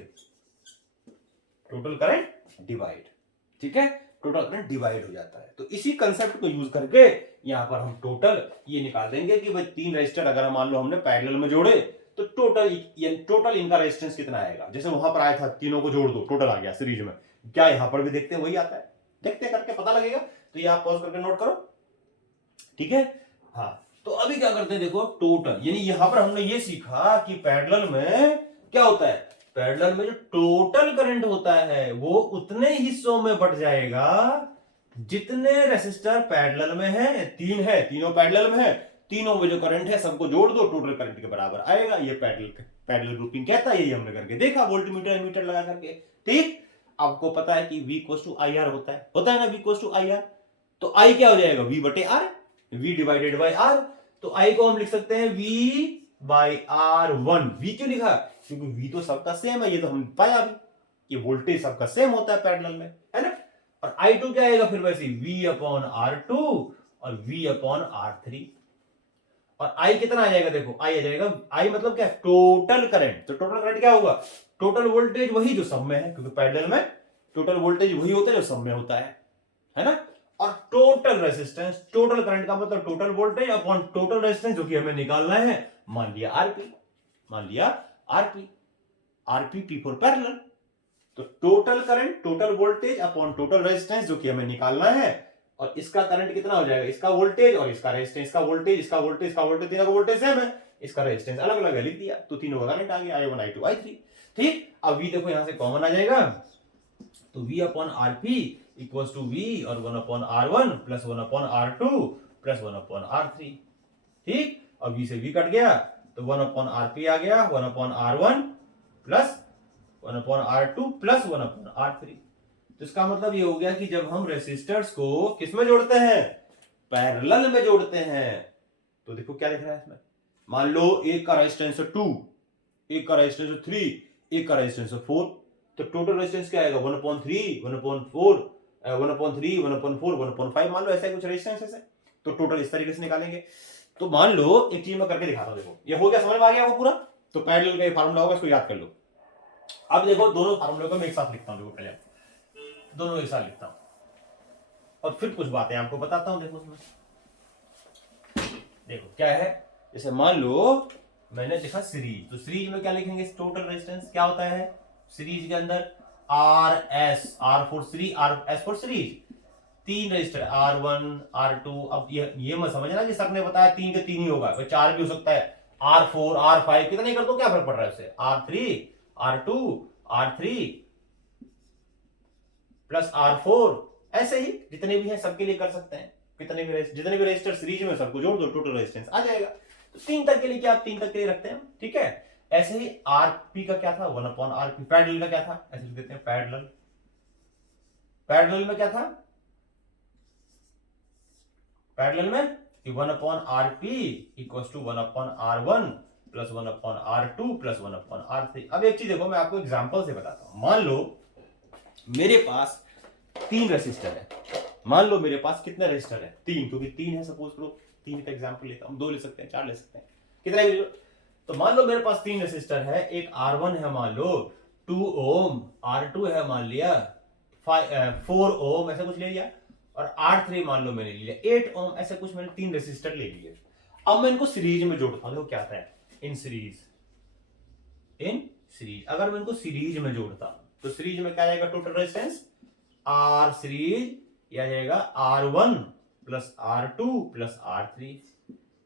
ठीक है, टोटल करंट डिवाइड हो जाता है। तो इसी कंसेप्ट को यूज करके यहां पर हम टोटल ये निकाल देंगे कि भाई 3 रेजिस्टर अगर मान लो हमने पैरेलल में जोड़े तो टोटल इनका रेजिस्टेंस कितना आएगा। जैसे वहां पर आया था तीनों को जोड़ दो टोटल आ गया सीरीज में, क्या यहां पर भी देखते हैं वही आता है? देखते करके पता लगेगा। तो ये आप पॉज करके नोट करो, ठीक है। हाँ, तो अभी क्या करते हैं, देखो टोटल, यानी यहां पर हमने ये सीखा कि पैरेलल में क्या होता है, पैरेलल में जो टोटल करंट होता है वो उतने हिस्सों में बट जाएगा जितने रेसिस्टर पैरेलल में है। तीनों पैरेलल में है, तीनों में जो करंट है सबको जोड़ दो, टोटल करंट के बराबर आएगा। ये पैरेलल ग्रुपिंग कहता है, यही हमने करके देखा वोल्टमीटर एमीटर लगा करके, ठीक। आपको पता है कि V = IR होता है ना, V = IR। तो I क्या हो जाएगा, V बटे R, V divided by R। तो I को हम लिख सकते हैं V/R1। V क्यों लिखा, क्योंकि V तो सबका सेम है, ये तो हमने पाया अभी, ये वोल्टेज सबका सेम होता है पैरेलल में, है ना। और I2 क्या आएगा फिर वैसे V/R2 और V/R3। और I कितना आ जाएगा, देखो I आ जाएगा, I मतलब क्या, टोटल करंट। तो टोटल करंट क्या होगा, टोटल वोल्टेज वही जो सब में है, क्योंकि पैरेलल में टोटल वोल्टेज वही होता है जो सब में होता है ना। और टोटल रेजिस्टेंस, टोटल करंट का मतलब total voltage upon total resistance, जो कि हमें निकालना है, मान लिया आरपी, पी फॉर पैरेलल। तो total current, total voltage upon total resistance, जो कि हमें निकालना है। और इसका करंट कितना हो जाएगा, इसका वोल्टेज और इसका रेजिस्टेंस, इसका वोल्टेज, तीनों का वोल्टेज सेम है, इसका रेजिस्टेंस अलग अलग है, लिख दिया, तो तीनों का करंट आ गया, I1 I2 I3, ठीक। अब V देखो यहां से कॉमन आ जाएगा, तो V/RP इक्वल्स टू V और 1/R1 plus 1/R2 plus 1/R3, ठीक। और V से V कट गया तो 1/RP आ गया, 1/R1 plus 1/R2 plus 1/R3। तो इसका मतलब ये हो गया कि जब हम रेसिस्टर्स को किस में जोड़ते हैं, पैरेलल में जोड़ते हैं, तो देखो क्या लिख रहा है इसमें, मान लो एक का रेजिस्टेंस है 2, एक का रेजिस्टेंस है 3, एक का रेजिस्टेंस है 4, तो टोटल रेजिस्टेंस क्या आएगा, 1/3, 1/4, 1/3, 1/4, 1/5, मान लो ऐसा कुछ रेजिस्टेंस है। तो टोटल इस तरीके से निकालेंगे। तो मान लो एक चीज मैं करके दिखाता हूं, देखो ये हो गया, समझ में आ गया वो पूरा। तो पैरेलल का ये फार्मूला होगा, इसको याद कर लो। अब देखो दोनों फार्मूले को मैं एक साथ लिखता हूं, देखो पहले दोनों एक साथ लिखता हूं और फिर कुछ बातें आपको बताता हूं। देखो उसमें देखो क्या है, जैसे मान लो मैंने लिखा सीरीज, तो सीरीज में क्या लिखेंगे, टोटल रेजिस्टेंस क्या होता है सीरीज के अंदर, RS, R for series, RS for series, 3 register R1 R2। अब ये मत समझना कि सर ने बताया 3 के 3 ही होगा, 4 भी हो सकता है, R4 R5 कितना ही कर दो, क्या फर्क पड़ रहा है उससे, R3 R2 R3 plus R4, ऐसे ही जितने भी हैं सबके लिए कर सकते हैं, जितने भी रजिस्टर सीरीज में सबको जोड़ दो, टोटल रेजिस्टेंस आ जाएगा। तो 3 तक के लिए क्या, आप 3 तक के लिए रखते हैं, ठीक है। ऐसे ही RP का क्या था, 1/RP, पैरेलल का क्या था, ऐसे लिख देते हैं, पैरेलल में क्या था, पैरेलल में 1/RP equals to 1/R1 plus 1/R2 plus 1/R3। अब एक चीज देखो, मैं आपको एग्जांपल से बताता हूं। मान लो मेरे पास 3 रेसिस्टर है, मान लो मेरे पास कितने रेसिस्टर है, 3, क्योंकि 3 है, सपोज करो 3 का एग्जांपल लेता हूं, 2 ले सकते हैं, 4 ले सकते हैं, कितना भी। तो मान लो मेरे पास 3 रेसिस्टर है, एक R1 है मान लो 2 ओम, R2 है मान लिया 4 ओम, ऐसा कुछ ले लिया, और R3 मान लो मैंने ले लिया 8 ओम, ऐसा कुछ मैंने 3 रेसिस्टर ले लिए। अब मैं इनको सीरीज में जोड़ता हूं, देखो क्या आता है, इन सीरीज, अगर मैं इनको सीरीज में जोड़ता हूं तो सीरीज में क्या आएगा, टोटल रेजिस्टेंस R सीरीज, यह जाएगा R1 plus R2 plus R3,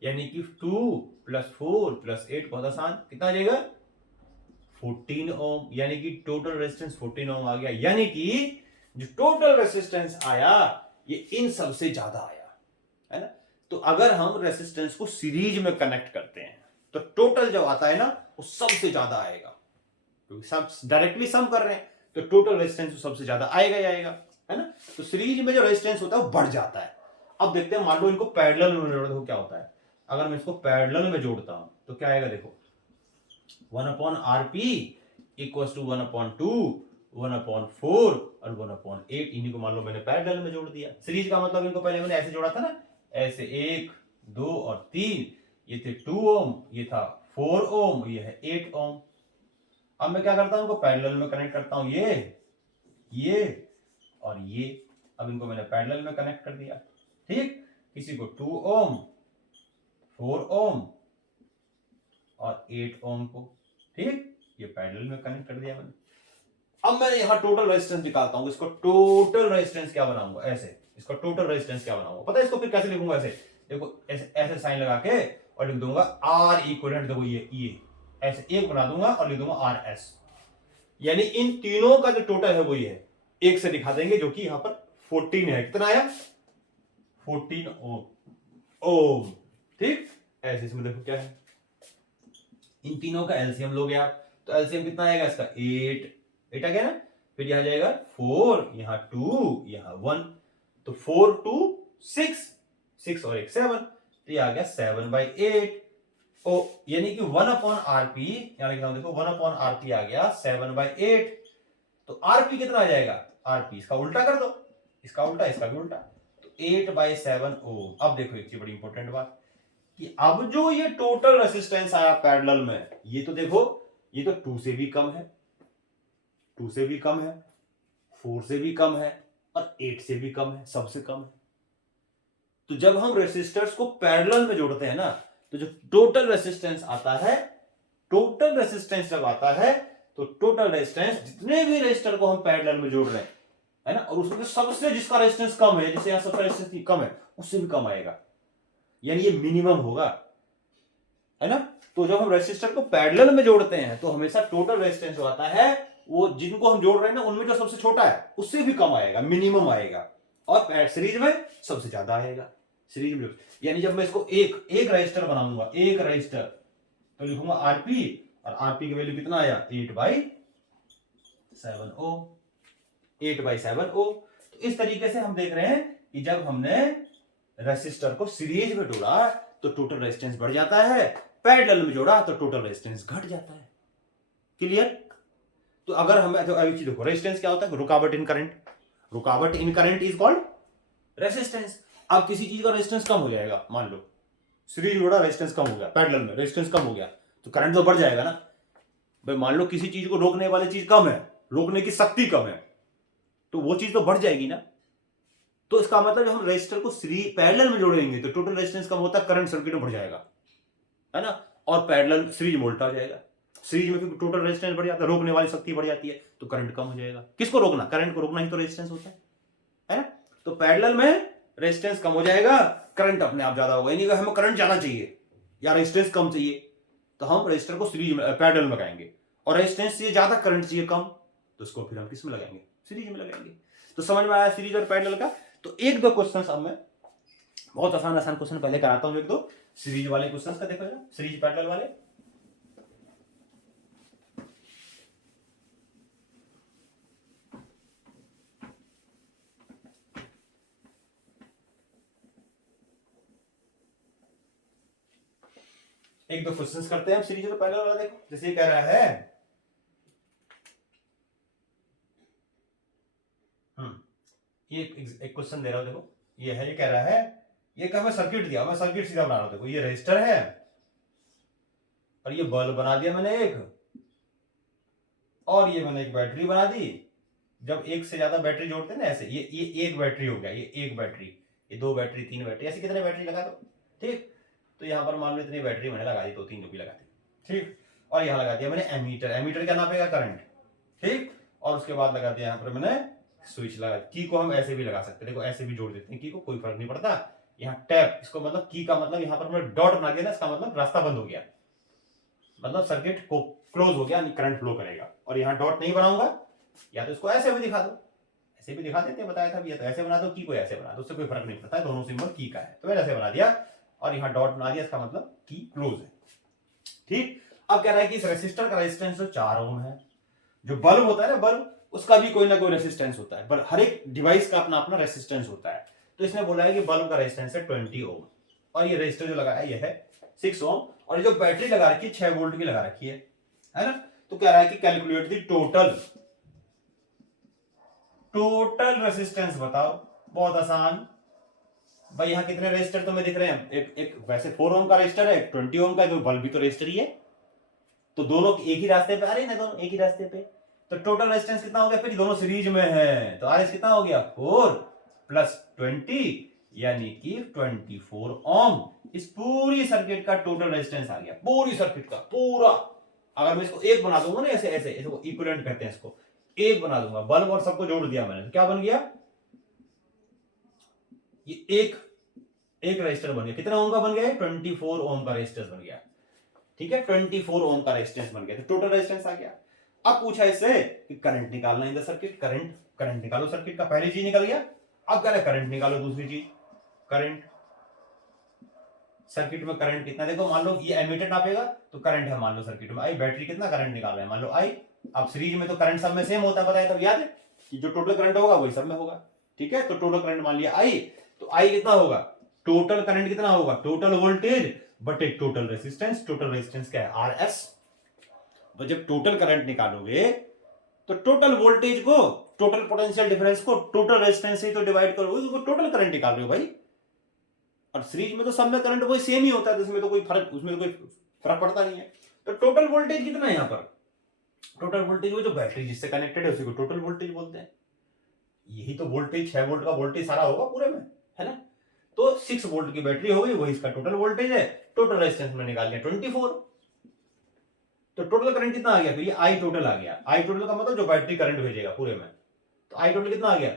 यानी कि 2 प्लस 4 प्लस 8, बहुत आसान, कितना आ जाएगा 14 ओम, यानी कि टोटल रेजिस्टेंस 14 ओम आ गया। यानी कि जो टोटल रेजिस्टेंस आया ये इन सबसे ज्यादा आया, है ना। तो अगर हम रेजिस्टेंस को सीरीज में कनेक्ट करते हैं तो टोटल जो आता है ना वो सबसे ज्यादा आएगा, क्योंकि सब डायरेक्टली सम कर रहे हैं, तो टोटल रेजिस्टेंस सबसे ज्यादा आएगा ही आएगा, है ना। तो सीरीज में जो रेजिस्टेंस होता है वो बढ़ जाता है। अब देखते हैं, मान लो इनको पैरेलल में जोड़ो, क्या होता है, अगर मैं इसको पैरेलल में जोड़ता हूं तो क्या आएगा, देखो 1/RP इक्वल्स टू 1/2 1/4 और 1/8, इन्हीं को मान लो मैंने पैरेलल में जोड़ दिया। सीरीज का मतलब इनको पहले मैंने ऐसे जोड़ा था ना, ऐसे 1 2 और 3, ये थे 2 ओम, ये था 4 ओम, ये है 8 ओम। अब मैं क्या करता हूं, इनको पैरेलल में कनेक्ट करता हूं, ये और ये। अब इनको मैंने पैरेलल में कनेक्ट कर दिया, ठीक। किसी को 2 ओम, 4 ओम और 8 ओम को, ठीक, ये पैरेलल में कनेक्ट कर दिया मैंने। अब मैं यहाँ टोटल रेजिस्टेंस निकालता हूँ, इसको टोटल रेजिस्टेंस क्या बनाऊंगा, ऐसे, इसको टोटल रेजिस्टेंस क्या बनाऊंगा पता है, इसको फिर कैसे लिखूंगा, ऐसे देखो, ऐसे ऐसे साइन लगा के और लिख दूंगा आर इक्वलेंट, देखो ये ऐसे एक बना दूंगा और लिख दूंगा आर एस, यानी इन तीनों का जो टोटल है वो ये है, एक से दिखा देंगे, जो कि यहाँ पर 14 है। कितना आया, 14 ओम, ठीक। ऐसे इसमें देखो क्या है, इन तीनों का एलसीएम लोगे आप, तो एलसीएम कितना आएगा इसका, 8 आ गया ना। फिर यहां जाएगा 4, यहाँ 2, यहाँ 1, तो 4 2 6 और 1 7, तो ये आ गया 7/8। ओ यानी कि 1/RP, यानी कि देखो 1/RP आ गया 7/8। तो आरपी कितना आ जाएगा, आरपी इसका उल्टा कर दो, इसका उल्टा इसका भी उल्टा, तो 8/7 ओम। अब देखो एक चीज बड़ी इंपॉर्टेंट बात, कि अब जो ये टोटल रेसिस्टेंस आया पैरेलल में, ये तो देखो, ये तो 2 से भी कम है, 2 से भी कम है, 4 से भी कम है और 8 से भी कम है, सबसे कम है। तो जब हम रेसिस्टर्स को पैरेलल में जोड़ते हैं ना, तो जो टोटल रेसिस्टेंस आता है, टोटल रेसिस्टेंस जब आता है, तो टोटल रेजिस्टेंस जितने भी रेजिस्टर को हम पैरेलल में जोड़ रहे हैं, है ना, और उसमें सबसे जिसका रेजिस्टेंस कम है, जैसे यहां सबका रेजिस्टेंस कम है, उससे भी कम आएगा, यानी ये मिनिमम होगा, है ना। तो जब हम रेजिस्टर को पैरेलल में जोड़ते हैं, तो हमेशा टोटल रेजिस्टेंस जो आता है, वो जिनको हम जोड़ रहे हैं ना, उनमें जो सबसे छोटा है उससे भी कम आएगा, मिनिमम आएगा, और सीरीज में सबसे ज्यादा आएगा, सीरीज में। यानी जब मैं इसको एक रजिस्टर बनाऊंगा, एक रजिस्टर, तो लिखूंगा आरपी, और आरपी की वैल्यू कितना आया, 8/7 ओम, 8/7 ओम। तो इस तरीके से हम देख रहे हैं कि जब हमने रेसिस्टर को सीरीज में जोड़ा तो टोटल रेजिस्टेंस बढ़ जाता है, पैरेलल में जोड़ा तो टोटल रेजिस्टेंस घट जाता है। क्लियर। तो अगर हम तो अभी देखो, रेजिस्टेंस क्या होता है, रुकावट इन करंट, रुकावट इन करंट इज कॉल्ड रेजिस्टेंस। अब किसी चीज का रेजिस्टेंस कम हो जाएगा, मान लो सीरीज जोड़ा, रेजिस्टेंस कम हो गया, पैरेलल में रेजिस्टेंस कम हो गया, तो करंट तो बढ़ जाएगा ना भाई। मान लो किसी चीज को रोकने वाली चीज कम है, रोकने की शक्ति कम है, तो वो चीज तो बढ़ जाएगी ना। तो इसका मतलब जब हम रेजिस्टर को पैरेलल में जोड़ेंगे तो टोटल रेजिस्टेंस कम होता है, करंट सर्किट में बढ़ जाएगा, है ना, और पैरेलल सीरीज में उल्टा हो जाएगा। सीरीज में क्योंकि टोटल रेजिस्टेंस बढ़ जाता है, रोकने वाली शक्ति बढ़ जाती है, तो करंट कम हो जाएगा। किसको रोकना, करंट को रोकना ही तो रेजिस्टेंस होता है ना। तो पैरेलल में रेजिस्टेंस कम हो जाएगा, करंट अपने आप ज्यादा होगा। यानी हमें करंट ज्यादा चाहिए या रेजिस्टेंस कम चाहिए, तो हम रेजिस्टर को सीरीज में पैरेलल में लगाएंगे, और रेजिस्टेंस चाहिए ज्यादा, करंट चाहिए कम, तो उसको फिर हम किस में लगाएंगे, सीरीज में लगाएंगे। तो समझ में आया सीरीज और पैरेलल का। तो एक दो क्वेश्चन अब मैं बहुत आसान आसान क्वेश्चन पहले कराता हूं, एक दो सीरीज वाले क्वेश्चन का देखो जरा, सीरीज पैरेलल वाले। एक दो क्वेश्चंस करते हैं हम सीरीज और पैरेलल वाला। देखो जैसे कह रहा है, ये एक क्वेश्चन दे रहा हूं, देखो ये है, ये कह रहा है, ये कहा मैं सर्किट दिया, मैं सर्किट सीधा बना रहा हूं। देखो ये रजिस्टर है और ये बल्ब बना दिया मैंने एक, और ये मैंने एक बैटरी बना दी। जब एक से ज्यादा बैटरी जोड़ते हैं ना, ऐसे ये एक बैटरी हो गया, ये एक बैटरी, ये दो बैटरी, तीन बैटरी, ऐसे कितने बैटरी लगा दो, ठीक। तो यहां पर मान लो इतनी बैटरी मैंने लगा दी, दो तीन जो भी लगा दी, ठीक। और यहां लगा दिया मैंने एमीटर, एमीटर क्या नापेगा, करंट, ठीक। और उसके बाद लगा दिया यहां पर मैंने स्विच लगा। की को हम ऐसे भी लगा सकते हैं, देखो ऐसे भी जोड़ देते हैं की को, कोई फर्क नहीं पड़ता। यहाँ टैप, इसको मतलब की का मतलब यहाँ पर मैंने डॉट बना दिया ना, इसका मतलब रास्ता बंद हो गया, मतलब सर्किट को क्लोज हो गया, करंट फ्लो करेगा। और यहाँ डॉट नहीं बनाऊंगा, या तो इसको ऐसे भी दिखा दो, ऐसे भी दिखा देते हैं, बताया था भैया, तो ऐसे बना दो, की को ऐसे बना दो, उससे कोई फर्क नहीं पड़ता है, दोनों सिंबल की का है। तो मैंने ऐसे बना दिया और यहाँ डॉट बना दिया, इसका मतलब की क्लोज है, ठीक। अब कह रहा है कि इस रेसिस्टर का रेजिस्टेंस जो 4 ओम है, जो बल्ब होता है ना, बल्ब उसका भी कोई ना कोई रेसिस्टेंस होता है, पर हर एक डिवाइस का अपना अपना रेसिस्टेंस होता है। तो इसने बोला है कि बल्ब का रेजिस्टेंस है 20 ओम, और ये रेजिस्टर जो लगाया है ये है 6 ओम, और ये जो बैटरी लगा रखी है 6 वोल्ट की लगा रखी है ना। तो कह रहा है कि calculate the total total resistance बताओ। बहुत आसान भाई, यहाँ कितने रेजिस्टर तुम्हें दिख रहे हैं? एक वैसे 4 ओम का रेजिस्टर है, 20 ओम का, तो बल्ब भी तो रेजिस्टर ही है, तो दोनों एक ही रास्ते पे आ रहे हैं ना, दोनों एक ही रास्ते पे। तो टोटल रेजिस्टेंस कितना हो गया? फिर दोनों सीरीज में है, तो आरएस कितना हो गया? 4 प्लस 20 यानी कि 24 ओम। इस पूरी सर्किट का टोटल रेजिस्टेंस आ गया, पूरी सर्किट का पूरा। अगर मैं इसको एक बना दूंगा ना, ऐसे ऐसे इसको इक्विवेलेंट कहते हैं, इसको एक बना दूंगा, बल्ब और सबको जोड़ दिया मैंने, तो क्या बन गया? ये एक रेजिस्टर बन गया। कितना ओम का बन गया? 24 ओम का रेजिस्टेंस बन गया। ठीक है, 24 ओम का रेजिस्टेंस बन गया, तो टोटल रेजिस्टेंस आ गया। अब पूछा इससे कि करंट निकालना इन द सर्किट। करंट निकालो सर्किट का, पहली चीज निकल गया। अब कह रहे करंट निकालो दूसरी चीज, करंट। सर्किट में करंट कितना? देखो मान लो ये एमीटर नापेगा तो करंट है, मान लो सर्किट में आई, बैटरी कितना करंट निकाल रहा है, मान लो आई। अब सीरीज में तो करंट सब में सेम होता है, बताया तब याद है कि जो टोटल करंट होगा वही सब में होगा। ठीक है, तो टोटल करंट मान लिया आई, तो आई कितना होगा? टोटल करंट कितना होगा? टोटल वोल्टेज बटे टोटल रेसिस्टेंस। टोटल रेसिस्टेंस क्या है? आरएस। तो जब टोटल करंट निकालोगे तो टोटल वोल्टेज को, टोटल पोटेंशियल डिफरेंस को टोटल रेजिस्टेंस से तो डिवाइड करोगे, तो टोटल करंट निकाल रहे हो भाई। और सीरीज में तो सब में करंट वही सेम ही होता है, उसमें तो कोई फर्क, उसमें तो कोई फर्क पड़ता नहीं है। तो टोटल वोल्टेज कितना है यहाँ पर? टोटल वोल्टेज वो जो बैटरी जिससे कनेक्टेड है उसी को टोटल वोल्टेज बोलते हैं। यही तो वोल्टेज 6 वोल्ट का वोल्टेज सारा होगा पूरे में, है ना। तो 6 वोल्ट की बैटरी होगी, वही इसका टोटल वोल्टेज है। टोटल रेजिस्टेंस में निकाल लिया 24, तो टोटल करंट कितना आ गया? फिर ये आई टोटल आ गया। आई टोटल का मतलब जो बैटरी करंट भेजेगा पूरे में, तो आई टोटल कितना आ गया?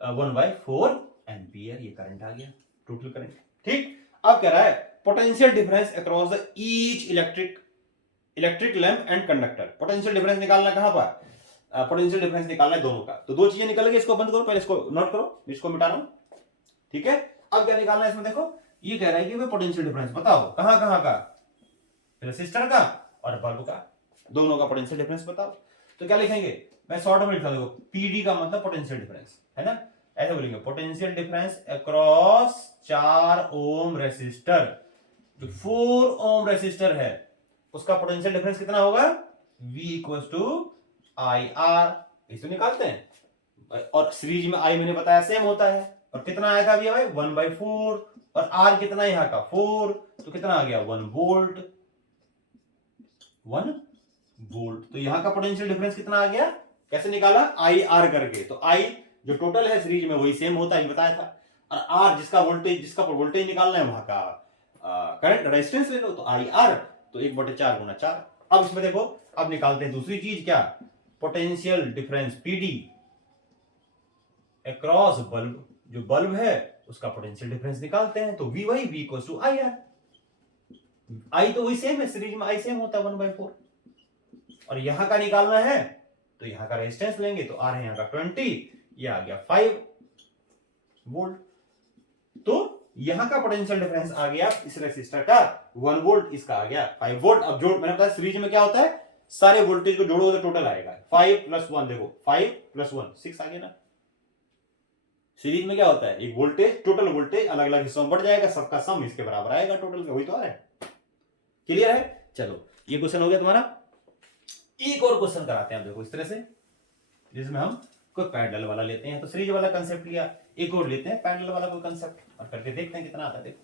1/4 एम्पियर, ये करंट आ गया, टोटल करंट। ठीक, अब कह रहा है potential difference across the each electric lamp and conductor. Potential difference निकालना कहां पर? पोटेंशियल डिफरेंस निकालना है दोनों का। तो दो चीजें निकल गई, इसको बंद करो, पहले इसको नोट करो, इसको मिटा रहा हूं। ठीक है, अब क्या निकालना है इसमें? देखो ये कह रहा है कि पोटेंशियल डिफरेंस बताओ कहां कहां का? रेसिस्टर का और बल्ब का, दोनों का पोटेंशियल डिफरेंस बताओ। तो क्या लिखेंगे? मैं शॉर्ट में लिखा, देखो पीडी का मतलब पोटेंशियल डिफरेंस, है ना। ऐसे बोलेंगे potential difference across 4 ohm resistor. जो 4 ओम रेसिस्टर है उसका पोटेंशियल डिफरेंस कितना होगा? V equal to I R. इसे निकालते हैं, और सीरीज में आई मैंने बताया सेम होता है। और कितना आया था अभी भाई? 1/4, और आर कितना है यहाँ का? 4, तो कितना आ गया? 1 वोल्ट। 1 वोल्ट। तो यहाँ का पोटेंशियल डिफरेंस कितना आ गया? कैसे निकाला? आई आर करके। तो आई जो टोटल है सीरीज में वही सेम होता है, बताया था। और आर जिसका वोल्टेज निकालना है वहां का करंट रेजिस्टेंस ले लो, तो आई आर, तो 1/4 गुना 4। अब इसमें देखो, अब निकालते हैं दूसरी चीज, क्या? Potential difference PD across bulb. जो बल्ब है उसका पोटेंशियल डिफरेंस निकालते हैं, तो वी वही V equal to I R. I तो वही सेम है, सीरीज में आई सेम होता है 1/4। और यहां का निकालना है तो यहां का रेजिस्टेंस लेंगे, तो आर है यहां का 20, ये आ गया 5 वोल्ट। तो यहां का पोटेंशियल डिफरेंस आ गया इस रेसिस्टर का 1 वोल्ट, इसका आ गया 5 वोल्ट। अब जोड़, मैंने बताया सीरीज में क्या होता है, सारे वोल्टेज को जोड़ो तो टोटल आएगा 5 + 1। देखो 5 + 1 6 आ गया ना। सीरीज में क्या होता है, एक वोल्टेज, टोटल वोल्टेज अलग अलग हिस्सों में बढ़ जाएगा, सबका सम इसके बराबर आएगा टोटल का, वही तो आ रहा है। क्लियर है? चलो ये क्वेश्चन हो गया तुम्हारा। एक और क्वेश्चन कराते हैं, देखो इस तरह से, जिसमें हम कोई पैरेलल वाला लेते हैं, तो सीरीज वाला कंसेप्ट लिया, एक और लेते हैं पैरेलल वाला कोई कंसेप्ट, और करके देखते हैं कितना आता है। देखो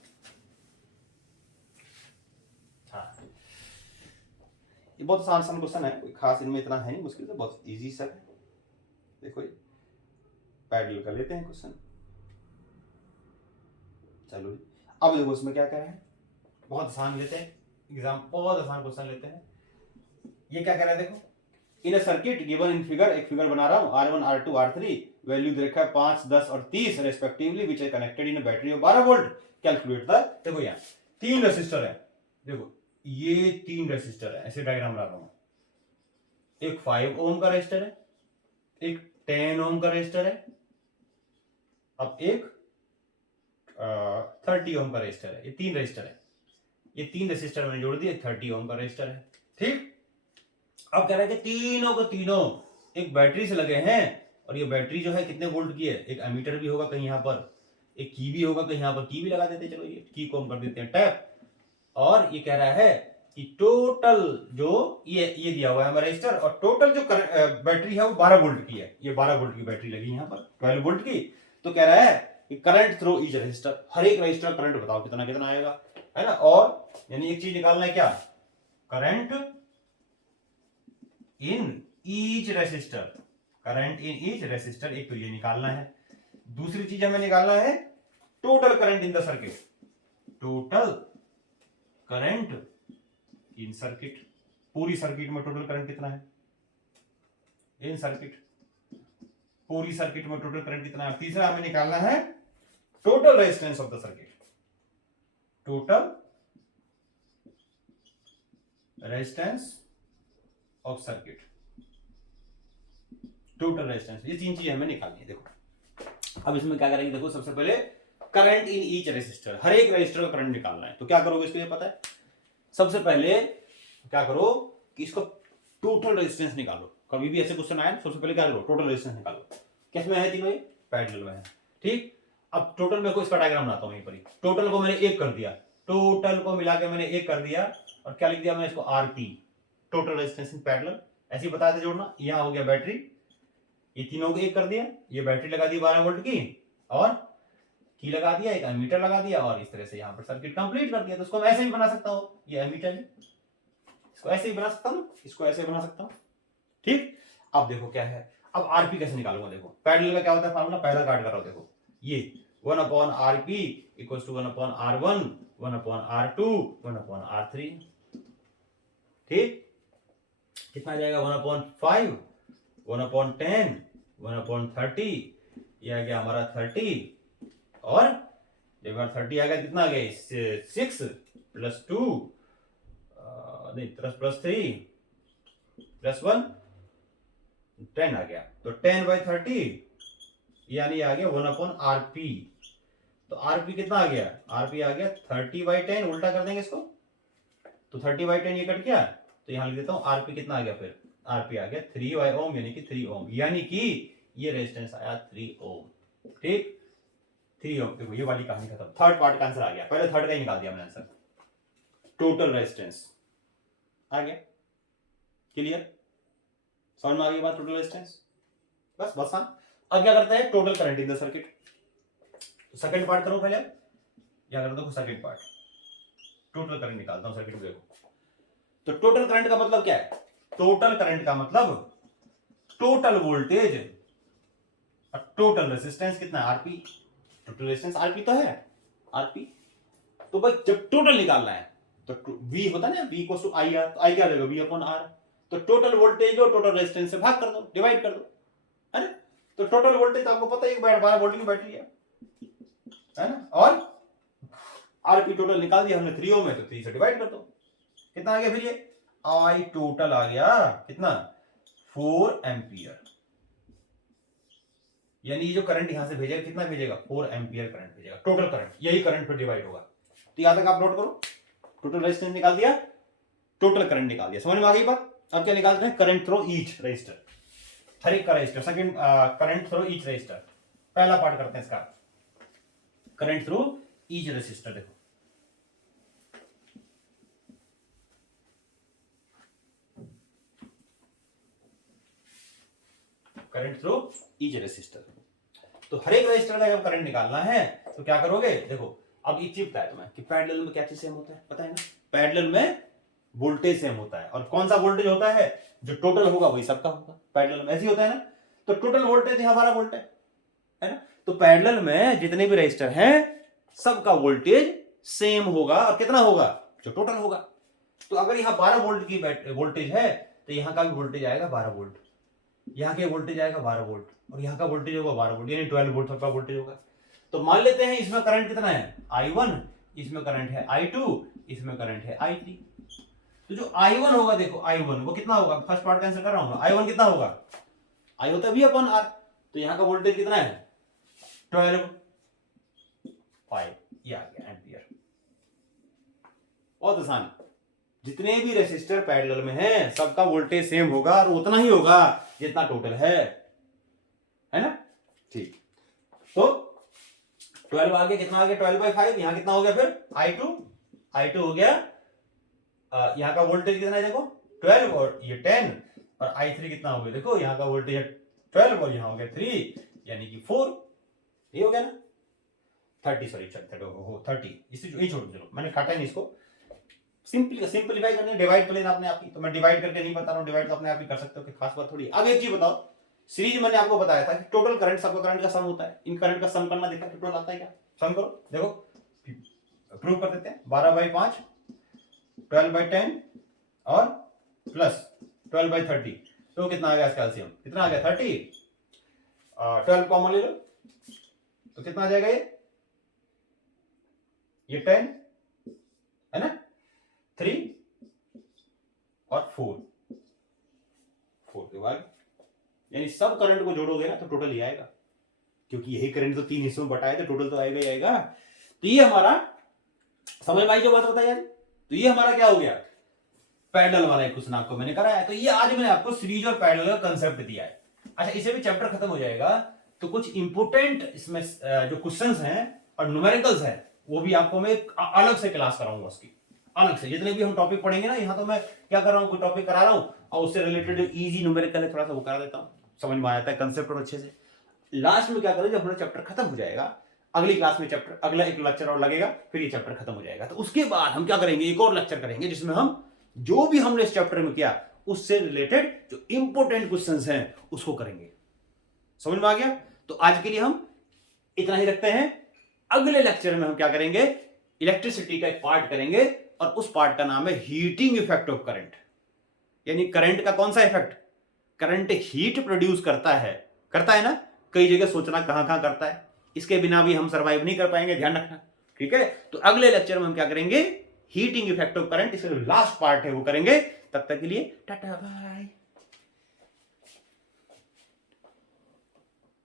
हाँ, ये बहुत आसान क्वेश्चन है, कोई खास इनमें इतना है नहीं मुश्किल, तो बहुत इजी सा है। देखो ये पैरेलल का लेते हैं क्वेश्चन। चलो अब देखो इसमें क्या कह रहे हैं, बहुत आसान लेते हैं एग्जाम, बहुत आसान क्वेश्चन लेते हैं। ये क्या कह रहा है, देखो in a circuit given in figure, एक फिगर बना रहा हूं, R1 R2 R3 वैल्यू दे रखा है 5 10 और 30 respectively which are connected in a battery of 12 volt. Calculate the, देखो यहाँ 3 रेसिस्टर है, देखो ये 3 रेसिस्टर है, ऐसे डायग्राम बना रहा हूं। एक 5 ओम का रेसिस्टर है, एक 10 ओम का रेसिस्टर है, अब एक 30 ओम का रेसिस्टर है। ये 3 रेसिस्टर है, ये 3 रेसिस्टर मैंने जोड़ दिए, 30 ओम का रेसिस्टर है। ठीक, अब कह रहा है कि तीनों को तीनों एक बैटरी से लगे हैं, और ये बैटरी जो है कितने वोल्ट की है, एक एमीटर भी होगा कहीं यहाँ पर, एक की भी होगा कहीं यहाँ पर, की भी लगा देते, चलो ये की को हम कर देते हैं टैप। और ये कह रहा है कि टोटल जो ये दिया हुआ है हमारा रजिस्टर, और टोटल जो बैटरी है वो 12 वोल्ट की है। ये 12 वोल्ट की बैटरी लगी यहाँ पर 12 वोल्ट की। तो कह रहा है कि करंट थ्रू ईच रजिस्टर, हर एक रजिस्टर करंट बताओ कितना कितना आएगा, है ना। और यानी एक चीज निकालना है क्या, current in each resistor, current in each resistor, एक तो ये निकालना है। दूसरी चीज हमें निकालना है total current in the circuit, total current in circuit, पूरी सर्किट में टोटल करंट कितना है, इन सर्किट, पूरी सर्किट में टोटल करंट कितना है। तीसरा हमें निकालना है total resistance of the circuit, total resistance of circuit, total resistance. ये तीन चीजें हमें निकालनी है। देखो अब इसमें क्या करेंगे, देखो सबसे पहले करंट इन ईच रेजिस्टर, हर एक रेजिस्टर का करंट निकालना है। तो क्या करोगे इसके लिए पता है, सबसे पहले क्या करो कि इसको टोटल रेजिस्टेंस निकालो। कभी भी ऐसे क्वेश्चन आए सबसे पहले क्या करो, टोटल रेजिस्टेंस निकालो। किस में है तीनों, पैरेलल में है, ठीक। अब टोटल में को इसका डायग्राम बनाता हूं यहीं पर ही। टोटल को मैंने एक कर दिया, टोटल को मिला के मैंने एक कर दिया, और क्या लिख दिया मैंने इसको, RP, total resistance in parallel. ऐसे ही बताते जोड़ना। यहां हो गया बैटरी, ये तीनों को एक कर दिया, ये बैटरी लगा दी 12 वोल्ट की, और की लगा दिया, एक एमीटर लगा दिया, और इस तरह से यहां पर सर्किट कंप्लीट कर दिया। तो इसको मैं ऐसे भी बना सकता हूं, ये एमीटर है, इसको ऐसे ही बना सकता हूं, इसको ऐसे बना सकता हूं, ठीक। अब देखो क्या है, अब आरपी कैसे निकालूंगा। देखो पैरेलल का क्या होता है फार्मूला, पहला काट कर रहा हूं। देखो ये 1/RP equals to 1/R1, 1/R2, 1/R3, ठीक। कितना आ जाएगा, 1/5, 1/10, 1/30, ये आ गया हमारा 30, और जब हमारा 30 आ गया कितना आ गया, 6 प्लस 2 नहीं प्लस 3 प्लस 1 10 आ गया। तो 10/30 यानी आ गया 1/RP। तो आरपी कितना आ गया, आरपी आ गया 30/10, उल्टा कर देंगे इसको, तो 30/10 ये कट गया, तो यहां लिख देता हूं आरपी कितना आ गया, फिर आरपी आ गया 3 ओम, यानी कि 3 ओम, यानी कि ये रेजिस्टेंस आया 3 ओम, ठीक। 3 ओम। देखो ये वाली कहानी खत्म, थर्ड पार्ट का आंसर आ गया। पहले थर्ड का ही निकाल दिया मैंने आंसर, टोटल रेजिस्टेंस आ गया। क्लियर, समझ में आ गई बात, टोटल रेजिस्टेंस, बस बस। हाँ, अब क्या करता है, total current in the circuit. तो सेकंड पार्ट करो पहले, क्या करता हूं सेकंड पार्ट, टोटल करंट निकालता हूं सर्किट में। देखो तो टोटल करंट का मतलब क्या है, टोटल करंट का मतलब टोटल वोल्टेज और टोटल रेजिस्टेंस कितना है, आरपी। टोटल रेजिस्टेंस आरपी तो है, आरपी। तो भाई जब टोटल निकालना है तो वी होता है ना, V equals to I R, तो आई क्या रहेगा, वी अपॉन आर। तो टोटल वोल्टेज को टोटल रेजिस्टेंस से भाग कर दो, डिवाइड कर दो, है ना। तो टोटल वोल्टेज आपको पता है 12 वोल्ट की बैटरी है ना। और आरपी टोटल निकाल दिया हमने, 3 ओम है तो 3 से डिवाइड कर दो, कितना आ गया फिर ये, आई टोटल आ गया कितना, 4 एम्पियर। यानी ये जो करंट यहां से भेजेगा कितना भेजेगा, 4 एम्पियर करंट भेजेगा, टोटल करंट, यही करंट फिर डिवाइड होगा। तो यहां तक आप नोट करो, टोटल रेजिस्टेंस निकाल दिया, टोटल करंट निकाल दिया, समझ में आ गई बात। अब क्या निकालते हैं, करंट थ्रू ईच रजिस्टर, हर एक का register. Second current through each resistor, पहला पार्ट करते हैं इसका, करंट थ्रू ईच रजिस्टर। देखो करंट थ्रू ईच रेजिस्टर, तो हर एक रेजिस्टर का जब करंट निकालना है तो क्या करोगे। देखो अब एक चीज बताया तुम्हें कि पैरेलल में क्या चीज सेम होता है, पता है ना, पैरेलल में वोल्टेज सेम होता है, और कौन सा वोल्टेज होता है, जो टोटल होगा वही सबका होगा, पैरेलल में ऐसे ही होता है ना। तो टोटल वोल्टेज यहाँ 12 वोल्ट है ना। तो पैरेलल में जितने भी रेजिस्टर हैं सबका वोल्टेज सेम होगा, और कितना होगा, जो टोटल होगा। तो अगर यहाँ 12 वोल्ट की वोल्टेज है तो यहाँ का भी वोल्टेज आएगा 12 वोल्ट, यहाँ के वोल्टेज आएगा 12 वोल्ट, और यहाँ का वोल्टेज होगा 12 वोल्ट, यानी 12 वोल्ट सबका वोल्टेज होगा। तो मान लेते हैं इसमें करंट कितना है, I1, इसमें करंट है I2, इसमें करंट है I3। तो जो I1 होगा, देखो I1 वो कितना होगा, फर्स्ट पार्ट का आंसर कर रहा हूं, I1 कितना होगा, I होता है V अपॉन R। तो यहाँ का वोल्टेज कितना है, 12/5, ये आ गया एम्पियर। बहुत आसान, जितने भी रेसिस्टर पैरेलल में हैं सबका वोल्टेज सेम होगा, और उतना ही होगा जितना टोटल है ना, ठीक। तो 12 आ गया, कितना आ गया, 12/5, यहां कितना हो गया फिर I2 हो गया यहाँ का वोल्टेज कितना है देखो 12 और ये 10 और I3 कितना हो गया देखो, यहाँ का वोल्टेज है 12 और यहाँ हो गया 3 यानी कि 4, ये हो गया ना 30, सॉरी 30, इसे यही छोड़ दो, मैंने काटा नहीं इसको, सिंपलीफाई करनी, डिवाइड तो लेना अपने आप ही, तो मैं डिवाइड करके नहीं बता रहा हूँ, डिवाइड तो अपने आप ही कर सकते हो कि खास बात थोड़ी। अब एक चीज बताओ, सीरीज मैंने आपको बताया था कि टोटल करंट सबका करंट का सम होता है, इन करंट का सम करना, देखा टोटल आता है क्या, सम करो देखो, प्रूव कर देते हैं। 12/5, 12/10 और प्लस 12/30, तो कितना आ गया इसका एलसीएम, कितना आ गया 30, 12 कॉमन ले लो तो कितना आ जाएगा, ये 10 है ना, 3 और 4 के बाद यानी सब करंट को जोड़ोगे ना तो टोटल ही आएगा, क्योंकि यही करंट तो 3 हिस्सों में बटा है तो टोटल तो आएगा ही आएगा। तो ये हमारा समझ में आई जो बात बताई यार, तो ये हमारा क्या हो गया, पैरेलल वाला एक क्वेश्चन आपको मैंने कराया है। तो ये आज मैंने आपको सीरीज और पैरेलल का कंसेप्ट दिया है। अच्छा, इसे भी चैप्टर खत्म हो जाएगा तो कुछ इंपोर्टेंट इसमें जो क्वेश्चंस हैं और न्यूमेरिकल्स हैं वो भी आपको मैं अलग से क्लास कराऊंगा, उसकी अलग से जितने भी हम टॉपिक पढ़ेंगे ना, यहाँ तो मैं क्या कर रहा हूँ, कोई टॉपिक करा रहा हूँ और उससे रिलेटेड जो इजी न्यूमेरिकल है थोड़ा सा वो करा देता हूँ, समझ में आ जाता है कंसेप्ट और अच्छे से। लास्ट में क्या करें, जब हमारा चैप्टर खत्म हो जाएगा, अगली क्लास में चैप्टर, अगला एक लेक्चर और लगेगा, फिर ये चैप्टर खत्म हो जाएगा। तो उसके बाद हम क्या करेंगे, एक और लेक्चर करेंगे जिसमें हम जो भी हमने इस चैप्टर में किया उससे रिलेटेड जो इंपॉर्टेंट क्वेश्चंस हैं उसको करेंगे। समझ में आ गया? तो आज के लिए हम इतना ही रखते हैं। अगले लेक्चर में हम क्या करेंगे, इलेक्ट्रिसिटी का एक पार्ट करेंगे और उस पार्ट का नाम है हीटिंग इफेक्ट ऑफ करंट। यानी करंट का कौन सा इफेक्ट, करंट हीट प्रोड्यूस करता है ना, कई जगह सोचना कहां कहां करता है, इसके बिना भी हम सरवाइव नहीं कर पाएंगे, ध्यान रखना, ठीक है। तो अगले लेक्चर में हम क्या करेंगे, हीटिंग इफेक्ट ऑफ करंट, इसका जो लास्ट पार्ट है वो करेंगे। तब तक के लिए टाटा बाय।